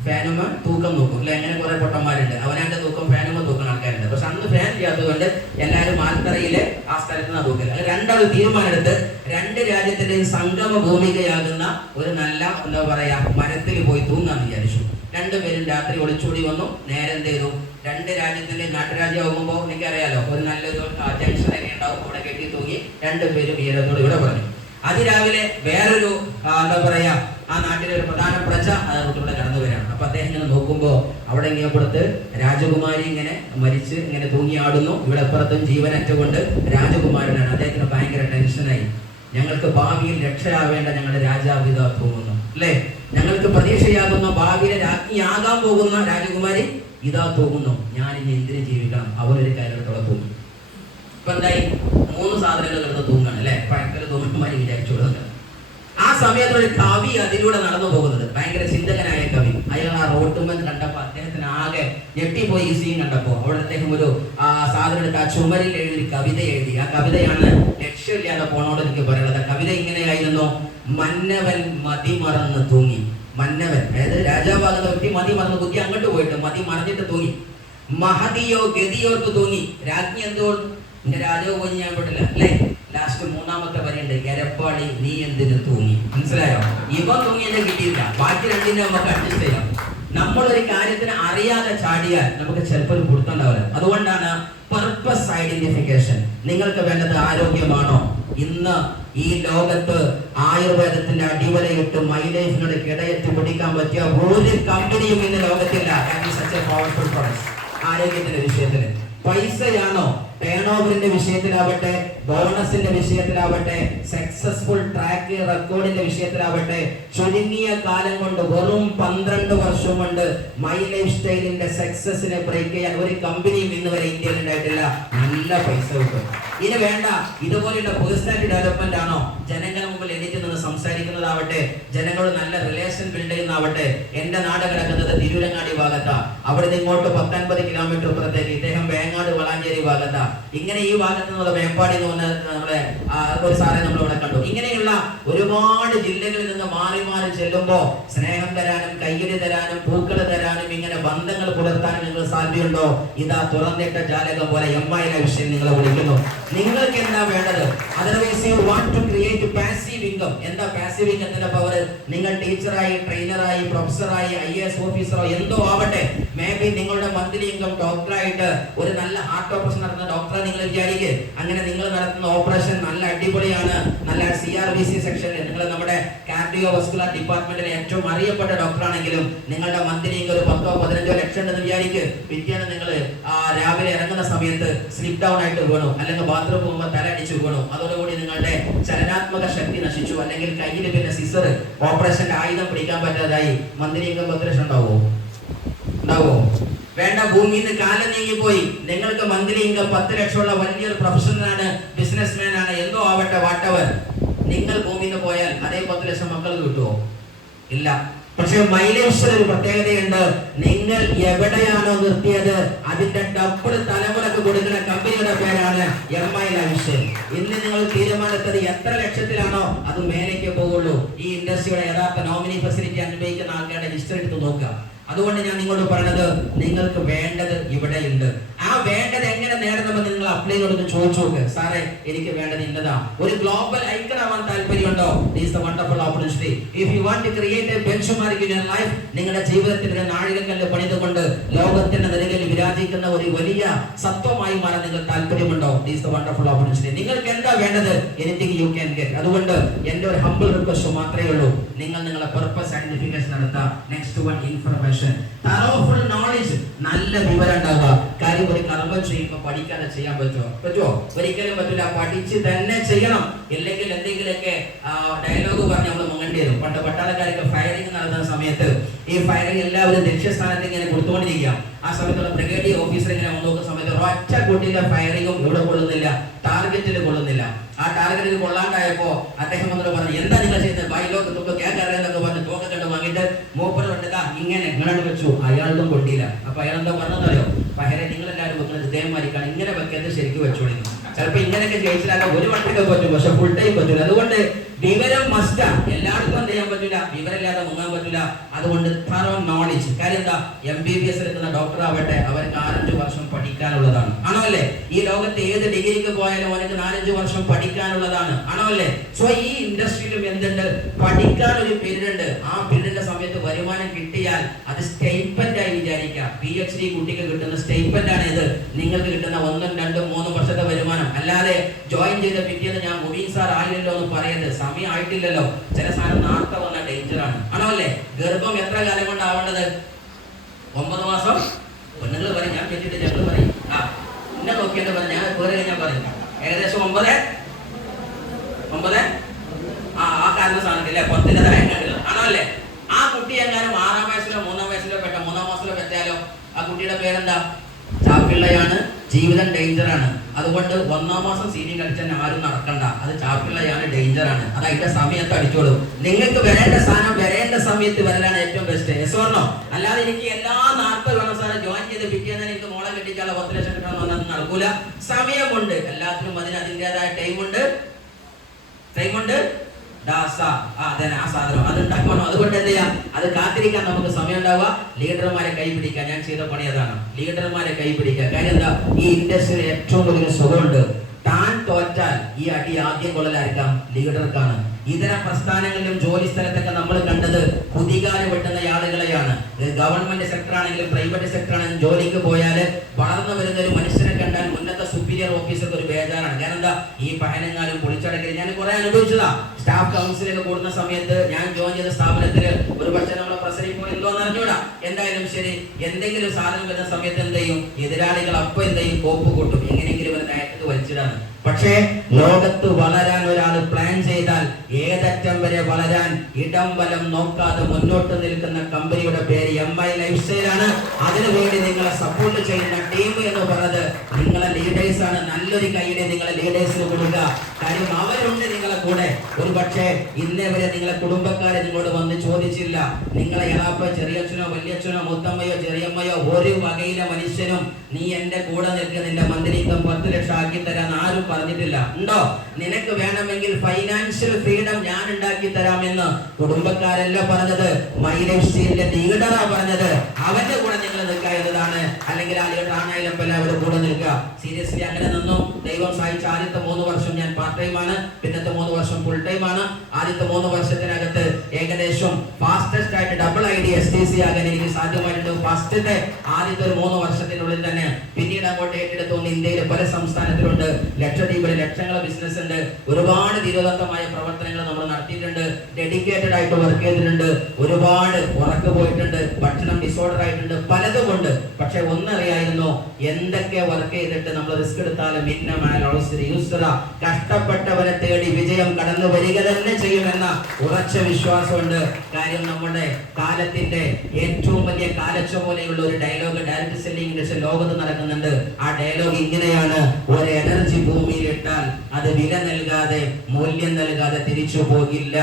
ഫാനുമ തൂക്കം നോക്കും അല്ലെ? അങ്ങനെ കുറെ പൊട്ടന്മാരുണ്ട്, അവനാന്റെ തൂക്കം ഫാനുമ തൂക്കുന്ന ആൾക്കാരുണ്ട്. പക്ഷെ അന്ന് ഫാൻ ചെയ്യാത്തതുകൊണ്ട് എല്ലാവരും മാൽത്തറയിലെ ആ സ്ഥലത്ത് നിന്ന് തൂക്കില്ല. അങ്ങനെ രണ്ടാൾ തീരുമാനം എടുത്ത് 2 രാജ്യത്തിന്റെയും സംഗമ ഭൂമികയാകുന്ന ഒരു നല്ല എന്താ പറയാ മരത്തിൽ പോയി തൂങ്ങാന്ന് വിചാരിച്ചു. 2 പേരും രാത്രി ഒളിച്ചോടി വന്നു. നേരെ എന്ത് ചെയ്തു? 2 രാജ്യത്തിന്റെ നാട്ടുരാജ്യമാകുമ്പോൾ എനിക്കറിയാലോ ഒരു നല്ലൊരു ജംഗ്ഷൻ ഒക്കെ ഉണ്ടാവും, അവിടെ കെട്ടി തൂങ്ങി 2 പേരും ഈരത്തോട് ഇവിടെ പറഞ്ഞു. അതിരാവിലെ വേറൊരു എന്താ പറയാ ആ നാട്ടിലെ ഒരു പ്രധാന പ്രജ അതിലൂടെ കടന്നു വരികയാണ്. അപ്പൊ അദ്ദേഹം ഇങ്ങനെ നോക്കുമ്പോ അവിടെ ഇങ്ങേപ്പുറത്ത് രാജകുമാരി ഇങ്ങനെ മരിച്ച് ഇങ്ങനെ തൂങ്ങിയാടുന്നു, ഇവിടെ അപ്പുറത്തും ജീവനറ്റുകൊണ്ട് രാജകുമാരനാണ്. അദ്ദേഹത്തിന് ഭയങ്കര ടെൻഷനായി. ഞങ്ങൾക്ക് ഭാവിയിൽ രക്ഷയാവേണ്ട ഞങ്ങളുടെ രാജാവ് ഇതാ തൂങ്ങുന്നു അല്ലെ? ഞങ്ങൾക്ക് പ്രതീക്ഷയാകുന്ന ഭാവിയിലെ രാജ്ഞിയാകാൻ പോകുന്ന രാജകുമാരി ഇതാ തൂങ്ങുന്നു. ഞാൻ ഇനി എന്തിനു ജീവിക്കണം? അവരൊരു കാര്യത്തോടെ തൂങ്ങും. ഇപ്പൊ എന്തായി? 3 സാധനങ്ങൾ കിടന്ന് തൂങ്ങാണ് അല്ലെ? ഭയങ്കര തൂങ്ങന്മാര് വിചാരിച്ചു കൊടുക്കുന്നത്. ആ സമയത്ത് ഒരു കവി അതിലൂടെ നടന്നു പോകുന്നത്, ഭയങ്കര ചിന്തകനായ കവി. അയാൾ ആ റോട്ടുമ്മൻ കണ്ടപ്പോ അദ്ദേഹത്തിന് ആകെ ഞെട്ടിപ്പോയി. ഈ സീൻ കണ്ടപ്പോ അവിടെ അദ്ദേഹം ഒരു സാധനം എടുത്ത് ആ ചുമരിൽ എഴുതി കവിത എഴുതി. ആ കവിതയാണ് ലക്ഷ്യമില്ലാതെ പോണോട് എനിക്ക് പറയുന്നത്. കവിത ഇങ്ങനെയായിരുന്നു: മന്നവൻ മതിമറന്ന് തൂങ്ങി. മന്നവൻ അതായത് രാജാവാകുന്ന വ്യക്തി മതി മറന്ന് ബുദ്ധി അങ്ങോട്ട് പോയിട്ട് മതി മറിഞ്ഞിട്ട് തൂങ്ങി. മഹതിയോ ഗതിയോർക്ക് തൂങ്ങി. രാജ്ഞി എന്തോന്നു? എന്റെ രാജാവ് പോയി ഞാൻ പെട്ടില്ല അല്ലേ? ലാസ്റ്റ് 3ാമത്തെ വരെയുണ്ട്: എരപ്പാളി നീ എന്തിനു തൂങ്ങി. മനസ്സിലായോ? ഇവൻ തൂങ്ങിയെന്നെ കിട്ടിയില്ല, ബാക്കി 2നെ നമുക്ക് അഡ്ജസ്റ്റ് ചെയ്യാം. നമ്മളൊരു കാര്യത്തിന് അറിയാതെ ചാടിയാൽ നമുക്ക് ചിലപ്പോൾ ഒരു കൊടുത്തുണ്ടാവില്ല. അതുകൊണ്ടാണ് പർപ്പസ് ഐഡന്റിഫിക്കേഷൻ. നിങ്ങൾക്ക് വേണ്ടത് ആരോഗ്യമാണോ? ഇന്ന് ഈ ലോകത്ത് ആയുർവേദത്തിന്റെ അടിവരയിട്ട് മൈ ലൈഫിനോട് കിടയറ്റ് പിടിക്കാൻ പറ്റിയ ഒരു കമ്പനിയും ഇന്ന് ലോകത്തില്ല. Powerful products. ആരോഗ്യത്തിന്റെ വിഷയത്തിന് പൈസയാണോ? ടേൺ ഓവറിന്റെ വിഷയത്തിലാവട്ടെ, ബോണസിന്റെ വിഷയത്തിലാവട്ടെ, സക്സസ്ഫുൾ ട്രാക്ക് റെക്കോർഡിന്റെ വിഷയത്തിലാവട്ടെ, ചുരുങ്ങിയ കാലം കൊണ്ട് വെറും 12 വർഷം കൊണ്ട് മൈ ലൈഫ് സ്റ്റൈലിന്റെ സക്സസിനെ ബ്രേക്ക് ചെയ്യാൻ ഒരു കമ്പനിയും ഇന്ന് വരെ ഇന്ത്യയിൽ ഉണ്ടായിട്ടില്ല. നല്ല പൈസ കിട്ടും. ഇനി വേണ്ട ഇതുപോലെയുള്ള പേഴ്സണാലിറ്റി ഡെവലപ്മെന്റ് ആണോ? ജനങ്ങളുടെ മുമ്പിൽ എണീറ്റ് നിന്ന് സംസാരിക്കുന്നതാവട്ടെ, ജനങ്ങളോട് നല്ല റിലേഷൻ ബിൽഡ് ചെയ്യുന്നതാവട്ടെ. എന്റെ നാട് കിടക്കുന്നത് തിരൂരങ്ങാടി ഭാഗത്താ. അവിടെ നിന്ന് ഇങ്ങോട്ട് 19 കിലോമീറ്റർ പുറത്തേക്ക് ഇദ്ദേഹം വേങ്ങാട് വളാഞ്ചേരി ഭാഗത്താ. ഇങ്ങനെ ഈ ഭാഗത്ത് നിന്നുള്ള മേപ്പാടി എന്ന് പറഞ്ഞ നമ്മുടെ ഒരു സാറെ നമ്മൾ ഇവിടെ കണ്ടു. ഇങ്ങനെയുള്ള ഒരുപാട് ജില്ലകളിൽ നിന്ന് മാറി മാറി ചെല്ലുമ്പോ സ്നേഹം തരാനും കയ്യടി തരാനും പൂക്കൾ തരാനും ഇങ്ങനെ ബന്ധങ്ങൾ പുലർത്താനും നിങ്ങൾ സാധ്യതയുണ്ടോ? ഇതാ തുറന്നിട്ട ജാലകം പോലെ എംഐയുടെ വിഷയം നിങ്ങളെ വിളിക്കുന്നു. നിങ്ങൾക്ക് എന്താ വേണ്ടത്? Otherwise you want to create passive income. എന്താ പാസീവ് ഇൻകത്തിന്റെ പവർ? നിങ്ങൾ ടീച്ചറായി, ട്രെയിനറായി, പ്രൊഫസറായി, IAS ഓഫീസറോ എന്തോ ആവട്ടെ, മേ ബി നിങ്ങളുടെ മന്ത്ലി ഇൻകം ഡോക്ടറായിട്ട് ഒരു നല്ല ഹാർട്ട് ഓപ്പറേഷൻ നടത്തുന്ന ഡോക്ടറെ നിങ്ങൾ വിചാരിക്കുക. അങ്ങനെ നിങ്ങൾ നടത്തുന്ന ഓപ്പറേഷൻ നല്ല അടിപൊളിയാണ്, നല്ല CRBC സെക്ഷനിൽ നിങ്ങൾ നമ്മുടെ കാർഡിയോവസ്കുലർ ഡിപ്പാർട്ട്മെന്റിലെ ഏറ്റവും അറിയപ്പെട്ട ഡോക്ടറാണെങ്കിലും നിങ്ങളുടെ മന്ത്ലി ഇൻകം ഒരു 10-15 ലക്ഷം ഉണ്ടെന്ന് വിചാരിക്ക്. പിറ്റേന്ന് നിങ്ങൾ രാവിലെ ഇറങ്ങുന്ന സമയത്ത് സ്ലിപ്പ് ഡൗൺ ആയിട്ട് വീണു, അല്ലെങ്കിൽ ബാത്റൂം പോകുമ്പോൾ തല അടിച്ചു വീണു, അതോടുകൂടി നിങ്ങളുടെ ചലനാത്മക ശക്തി നശിച്ചു, അല്ലെങ്കിൽ കയ്യിൽ പിന്നെ സിസർ ഓപ്പറേഷന്റെ ആയുധം പിടിക്കാൻ പറ്റാതായി, മന്ത്ലി ഇൻകം 10 ലക്ഷം ഉണ്ടാവോ? വേണ്ട. ഭൂമിയിൽ നിന്ന് കാലം നീങ്ങിപ്പോയി. നിങ്ങൾക്ക് മന്ത്ലി ഇൻകം 10 ലക്ഷമുള്ള വലിയൊരു പ്രൊഫഷണലാണ്, ബിസിനസ്മാൻ ആണ്, എന്തോ ആവട്ടെ, വാട്ടവർ. നിങ്ങൾ ഭൂമിയിൽ നിന്ന് പോയാൽ അതേ 10 ലക്ഷം മക്കൾക്ക് കിട്ടുമോ? ഇല്ല. പക്ഷെ മൈലേശ്വര ഒരു പ്രത്യേകതയുണ്ട്. നിങ്ങൾ എവിടെയാണോ നിർത്തിയത് അതിന്റെ ഡബിൾ തലമുറക്ക് കൊടുക്കുന്ന കമ്പനിയുടെ പേരാണ് MI ലൈഫ്സ്റ്റൈൽ. ഇന്ന് നിങ്ങൾ തീരുമാനത്തത് എത്ര ലക്ഷത്തിലാണോ അത് മേലേക്ക് പോകുള്ളൂ. ഈ ഇൻഡസ്ട്രിയുടെ യഥാർത്ഥ നോമിനി ഫെസിലിറ്റി അനുഭവിക്കുന്ന ആൾക്കാരുടെ ലിസ്റ്റ് എടുത്ത് നോക്കുക. അതുകൊണ്ട് ഞാൻ നിങ്ങളോട് പറഞ്ഞത്, നിങ്ങൾക്ക് വേണ്ടത് ഇവിടെയുണ്ട്. ആ വേണ്ടത് എങ്ങനെ നേടണമെന്ന് നിങ്ങൾ അപ്ലൈനോട് ചോദിച്ചു നോക്ക്. സാറേ, എനിക്ക് വേണ്ടത് ഇന്നതാ. ഒരു ഗ്ലോബൽ ഐക്കൺ ആവാൻ താല്പര്യമുണ്ടോ? This the wonderful opportunity. If you want to create a benchmark in your life, നിങ്ങളുടെ ജീവിതത്തിന്റെ നാഴികക്കല്ല് പണിതുകൊണ്ട് ലോകത്തിന്റെ നെറുകയിൽ വിരാജിക്കുന്ന ഒരു വലിയ സത്വമായി മാറാൻ നിങ്ങൾ താല്പര്യമുണ്ടോ? This the wonderful opportunity. നിങ്ങൾക്ക് എന്താ വേണ്ടത്? Anything you can get. അതുകൊണ്ട് എന്റെ ഒരു ഹംബിൾ റിക്വസ്റ്റ് മാത്രമേ ഉള്ളൂ, നിങ്ങൾ നിങ്ങളുടെ പർപ്പസ് ഐഡന്റിഫിക്കേഷൻ നടത്തുക. Next one, information. Thoroughful knowledge, നല്ല വിവരം ഉണ്ടാവുക. കാര്യം ഒരു കർമ്മം ചെയ്യുമ്പോൾ പഠിക്കാതെ ചെയ്യാൻ പറ്റുമോ? ഒരിക്കലും പറ്റില്ല. പഠിച്ച് തന്നെ ചെയ്യണം. ഇല്ലെങ്കിൽ എന്തെങ്കിലുമൊക്കെ ഡയലോഗ് പറഞ്ഞ് നമ്മൾ മുങ്ങേണ്ടി വരും. പണ്ട് പട്ടാളക്കാരൊക്കെ ഫയറിംഗ് നടത്തുന്ന സമയത്ത് ഈ ഫയറിംഗ് എല്ലാവരും ലക്ഷ്യസ്ഥാനത്ത് ഇങ്ങനെ കൊടുത്തുകൊണ്ടിരിക്കുക. ആ സമയത്തുള്ള ബ്രിഗേഡിയർ ഓഫീസർ ഇങ്ങനെ നോക്കുന്ന സമയത്ത് ഒറ്റ കുട്ടിയുടെ ഫയറിംഗും ഇവിടെ കൊള്ളുന്നില്ല, ടാർഗറ്റിൽ കൊള്ളുന്നില്ല. ആ ടാർഗറ്റിൽ കൊള്ളാണ്ടായപ്പോ അദ്ദേഹം വന്നിട്ട് പറഞ്ഞു, എന്താ നിങ്ങൾ ചെയ്യുന്നത്? ബൈലോക്ക് തുമ്പ് കേൾക്കാറെന്നൊക്കെ പറഞ്ഞ് തോക്ക കണ്ട് വാങ്ങിയിട്ട് മൂപ്പർ കണ്ടതാ ഇങ്ങനെ ഇങ്ങനെ വെച്ചു. അയാളും കൊണ്ടില്ല. അപ്പൊ അയാളെന്താ പറഞ്ഞതറിയോ? പകരം നിങ്ങളെല്ലാവരും വെക്കുന്നത് ഇതേമാതിരിക്കാണ്, ഇങ്ങനെ വെക്കുന്നത് ശരിക്കും വെച്ചോളി. ചിലപ്പോ ഇങ്ങനെയൊക്കെ ജയിച്ചിലാക്കാൻ ഒരു വട്ടിയൊക്കെ പറ്റും, പക്ഷെ ഫുൾ ടൈം പറ്റൂല. അതുകൊണ്ട് വിവരം മസ്റ്റാ. എല്ലാവർക്കും എന്ത് ചെയ്യാൻ പറ്റില്ല, വിവരമില്ലാതെ മുങ്ങാൻ പറ്റില്ല. അതുകൊണ്ട് തറോ നോളജ്. കാര്യം എന്താ, MBBS എടുക്കുന്ന ഡോക്ടർ ആവട്ടെ, അവർക്ക് 4-5 വർഷം പഠിക്കാനുള്ളതാണ്. ആണോ അല്ലേ? ഈ ലോകത്ത് ഏത് ഡിഗ്രിക്ക് പോയാലും അവർക്ക് 4-5 വർഷം പഠിക്കാനുള്ളതാണ്. ആണോ അല്ലേ? സോ ഈ ഇൻഡസ്ട്രിയിലും എന്തുണ്ട്, പഠിക്കാൻ ഒരു പീരീഡ് ഉണ്ട്. ആ പീരീഡിന്റെ സമയത്ത് വരുമാനം കിട്ടിയാൽ അത് സ്റ്റൈപ്പൻഡ് ആയി വിചാരിക്കാം. PhD കുട്ടിക്ക് കിട്ടുന്ന സ്റ്റൈപ്പൻഡ് ആണ് ഇത്. നിങ്ങൾക്ക് കിട്ടുന്ന 1, 2, 3 വർഷത്തെ വരുമാനം. അല്ലാതെ ജോയിൻ ചെയ്ത പിറ്റേന്ന് ഞാൻ മുബീൻ സാർ ആയില്ലല്ലോ എന്ന് പറയുന്നത്. സമയം ആയിട്ടില്ലല്ലോ. ചില സാധനം നാർത്ത വന്ന ഡേഞ്ചറാണ്. ആണോ അല്ലേ? ഗർഭം എത്ര കാലം കൊണ്ടാവേണ്ടത്? 9 മാസം. പെണ്ണുങ്ങൾ പറയും, ഞാൻ കേട്ടിട്ട് ഞങ്ങൾ പറയും, എന്നെ നോക്കിയിട്ട് പറയും, ഞാൻ വേറെ ഞാൻ പറയും ഏകദേശം 9 ആ കാരണം സാധനത്തില്ലേ 10 കണ്ടില്ല. ആണോ അല്ലേ? ആ കുട്ടി എങ്ങാനും 6-ാം വയസ്സിലോ 3-ാം വയസ്സിലോ 3-ാം മാസത്തിലോ പെറ്റാലോ ആ കുട്ടിയുടെ പേരെന്താ? ചാപ്പിള്ളയാണ്. ജീവിതം ഡേഞ്ചറാണ്. അതുകൊണ്ട് 1-ാം മാസം സീനിയും കളിച്ചാൽ ആരും നടക്കണ്ട. അത് ചാപ്പിള്ളയാണ്, ഡേഞ്ചറാണ്. അത് അതിന്റെ സമയത്ത് അടിച്ചോളും. നിങ്ങൾക്ക് വരേണ്ട സാധനം വരേണ്ട സമയത്ത് വരലാണ് ഏറ്റവും ബെസ്റ്റ്. എസ്വർണോ? അല്ലാതെ എനിക്ക് എല്ലാ 40 വേണം സാധനം ജോയിൻ ചെയ്ത് പിറ്റേന്ന് എനിക്ക് മോളെ കെട്ടിച്ചാലോ 10 ലക്ഷം കിട്ടണം എന്നത് നടക്കൂല. സമയമുണ്ട്, എല്ലാത്തിനും അതിന് അതിൻ്റെതായ ടൈമുണ്ട്. ആ സാധനം അത് ഉണ്ടാക്കണം. അതുകൊണ്ട് എന്ത് ചെയ്യാം, അത് കാത്തിരിക്കാൻ നമുക്ക് സമയം ഉണ്ടാവുക. ലീഡർമാരെ കൈപിടിക്കാൻ ഞാൻ ചെയ്ത പണി അതാണ്. ലീഡർമാരെ കൈപിടിക്കുക. കാര്യം എന്താ, ഈ ഇൻഡസ്ട്രിയിൽ ഏറ്റവും വലിയ സുഖമുണ്ട്. താൻ തോറ്റാൽ ഈ അടി ആദ്യം കൊള്ളലായിരിക്കാം ലീഡർക്കാണ്. ഇതര പ്രസ്ഥാനങ്ങളിലും ജോലി സ്ഥലത്തൊക്കെ നമ്മൾ കണ്ടത് കുതികാല് വെട്ടുന്ന ആളുകളെയാണ്. ഗവൺമെന്റ് സെക്ടർ ആണെങ്കിലും പ്രൈവറ്റ് സെക്ടർ ആണെങ്കിലും ജോലിക്ക് പോയാൽ വളർന്നു വരുന്ന ഒരു മനുഷ്യനെ കണ്ടാൽ ഉന്നത സുപ്പീരിയർ ഓഫീസർക്ക് ഒരു ബേജാറാണ്. കാരണം എന്താ, ഈ പയനങ്ങാലും പൊളിച്ചടക്കൽ ഞാൻ കുറെ അനുഭവിച്ചതാ. സ്റ്റാഫ് കൗൺസിലൊക്കെ കൂടുന്ന സമയത്ത് ഞാൻ ജോയിൻ ചെയ്ത സ്ഥാപനത്തിൽ ഒരു പക്ഷേ നമ്മളെ പ്രസരിൽ പോയി എന്തോന്ന് അറിഞ്ഞൂടാ. എന്തായാലും ശരി, എന്തെങ്കിലും സാധനം വരുന്ന സമയത്ത് എന്ത് ചെയ്യും, എതിരാളികൾ അപ്പൊ എന്ത് ചെയ്യും, കോപ്പ് കൂട്ടും, എങ്ങനെയെങ്കിലും ഒരു കയറ്റത്ത് വലിച്ചിടാണ്. പക്ഷേ ലോകത്ത് വളരാൻ ഒരാൾ പ്ലാൻ ചെയ്താൽ ഏതറ്റം വരെ വളരാൻ ഇടം വലം നോക്കാതെ മുന്നോട്ട് നിൽക്കുന്ന കമ്പനിയുടെ പേര് MI ലൈഫ്സ്റ്റൈൽ ആണ്. അതിനുവേണ്ടി നിങ്ങളെ സപ്പോർട്ട് ചെയ്യുന്ന ടീം എന്ന് പറയുന്നത് നിങ്ങളെ ലീഡേഴ്സ് ആണ്. നല്ലൊരു കൈയ്യിലെ നിങ്ങളെ ലീഡേഴ്സിന് കൊടുക്കുക. കാര്യം അവരുണ്ട് നിങ്ങളെ കൂടെ. ഒരു പക്ഷേ ഇന്നേ വരെ നിങ്ങളെ കുടുംബക്കാരെ നിങ്ങളോട് വന്ന് ചോദിച്ചില്ല. നിങ്ങളെ എളാപ്പ, ചെറിയച്ഛനോ വലിയച്ഛനോ മുത്തമ്മയോ ചെറിയമ്മയോ ഒരു വകയിലെ മനുഷ്യനും നീ എന്റെ കൂടെ നിൽക്കുക, നിന്റെ മന്ത്ലി ഇൻകം 10 ലക്ഷം ആക്കി തരാൻ ആരും പറഞ്ഞിട്ടില്ല. ഉണ്ടോ? നിനക്ക് വേണമെങ്കിൽ ഫൈനാൻഷ്യൽ ഫ്രീഡം ഞാൻ ഉണ്ടാക്കി തരാമെന്ന് കുടുംബക്കാരല്ല പറഞ്ഞത്, മൈലൈഫ്സ്റ്റൈലിന്റെ ലീഡറാ പറഞ്ഞത്. അവന്റെ കൂടെ നിങ്ങൾ നിൽക്കുക എന്നതാണ്. അല്ലെങ്കിൽ ആ ലീഡർ ആണായാലും അവരുടെ കൂടെ നിൽക്കുക. സീരിയസ്ലി അങ്ങനെ നിന്നു. ദൈവം സഹായിച്ച ആദ്യത്തെ 3 വർഷം ഞാൻ പാർട്ട് ടൈം ആണ്, പിന്നത്തെ 3 വർഷം ഫുൾ ടൈം ആണ്. ആദ്യത്തെ 3 വർഷത്തിനകത്ത് ഏകദേശം ഫാസ്റ്റസ്റ്റ് ആയിട്ട് ഡബിൾ ID STC ആകാൻ എനിക്ക് സാധ്യമായിട്ടുണ്ട്. ഫസ്റ്റത്തെ ആദ്യത്തെ ഒരു 3 വർഷത്തിനുള്ളിൽ തന്നെ. പിന്നീട് പിന്നീട് അങ്ങോട്ട് ഏറ്റെടുത്തുകൊണ്ട് ഇന്ത്യയിലെ പല സംസ്ഥാനത്തിലുണ്ട്. ലക്ഷദ്വീപിലെ ലക്ഷങ്ങളെ ബിസിനസ് ഉണ്ട്. ഒരുപാട് ധീരോദത്തമായ പ്രവർത്തനങ്ങൾ നമ്മൾ നടത്തിയിട്ടുണ്ട്. ഡെഡിക്കേറ്റഡ് ആയിട്ട് വർക്ക് ചെയ്തിട്ടുണ്ട്. ഒരുപാട് ഉറക്ക് പോയിട്ടുണ്ട്, ഭക്ഷണം ഡിസോർഡർ ആയിട്ടുണ്ട്, പലതും ഉണ്ട്. പക്ഷെ ഒന്നറിയായിരുന്നു, എന്തൊക്കെ വർക്ക് ചെയ്തിട്ട് നമ്മൾ റിസ്ക് എടുത്താലും കഷ്ടപ്പെട്ടവരെ തേടി വിജയം കടന്നു വരിക തന്നെ ചെയ്യുമെന്ന ഉറച്ച വിശ്വാസമുണ്ട്. കാര്യം നമ്മുടെ കാലത്തിന്റെ ഏറ്റവും വലിയ കാലച്ച പോലെയുള്ള ഒരു ഡയലോഗ് ഡയറക്ട് സെല്ലിംഗ് ഇൻഡസ്ട്രി ലോകത്ത് നടക്കുന്നുണ്ട്. ആ ഡയലോഗ് ഇങ്ങനെയാണ്: ഒരു എനർജി ഭൂമിയിൽ ഇട്ടാൽ അത് വില നൽകാതെ, മൂല്യം നൽകാതെ തിരിച്ചു പോകില്ല.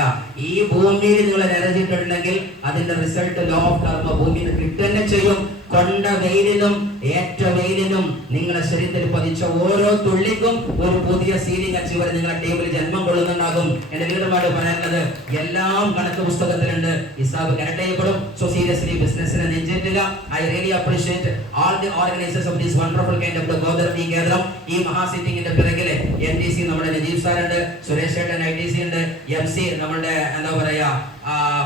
ഈ ഭൂമിയിൽ നിങ്ങൾ എനർജി ഇട്ടിട്ടുണ്ടെങ്കിൽ അതിന്റെ റിസൾട്ട് ലോ ഓഫ് കർമ്മ ഭൂമിയിൽ കിട്ടുക തന്നെ ചെയ്യും. കൊണ്ട വെയിലിനും ഏറ്റ വെയിലിനും നിങ്ങളുടെ ശരീരത്തിൽ പതിച്ച ഓരോ തുള്ളിക്കും ഒരു പുതിയ സീലിംഗ് അച്ചീവർ നിങ്ങളുടെ ടേബിളിൽ ജന്മം കൊള്ളുന്നുണ്ടാകും. എന്റെ ലീഡർമാരോട് പറയാനുള്ളത്, എല്ലാം കണക്ക് പുസ്തകത്തിലുണ്ട്, ഹിസാബ് കറക്റ്റ് ചെയ്യപ്പെടും. സോ സീരിയസ്ലി ബിസിനസിനെ നെഞ്ചേറ്റുക. I really appreciate all the organizers of this wonderful kind of the ഗോദർമി കേരളം. ഈ മഹാസിറ്റിംഗിന്റെ പിറകില് NTC നമ്മുടെ നജീബ് സാറുണ്ട്, സുരേഷ് ചേട്ടൻ ITC ഉണ്ട്, MC നമ്മുടെ എന്താ പറയാ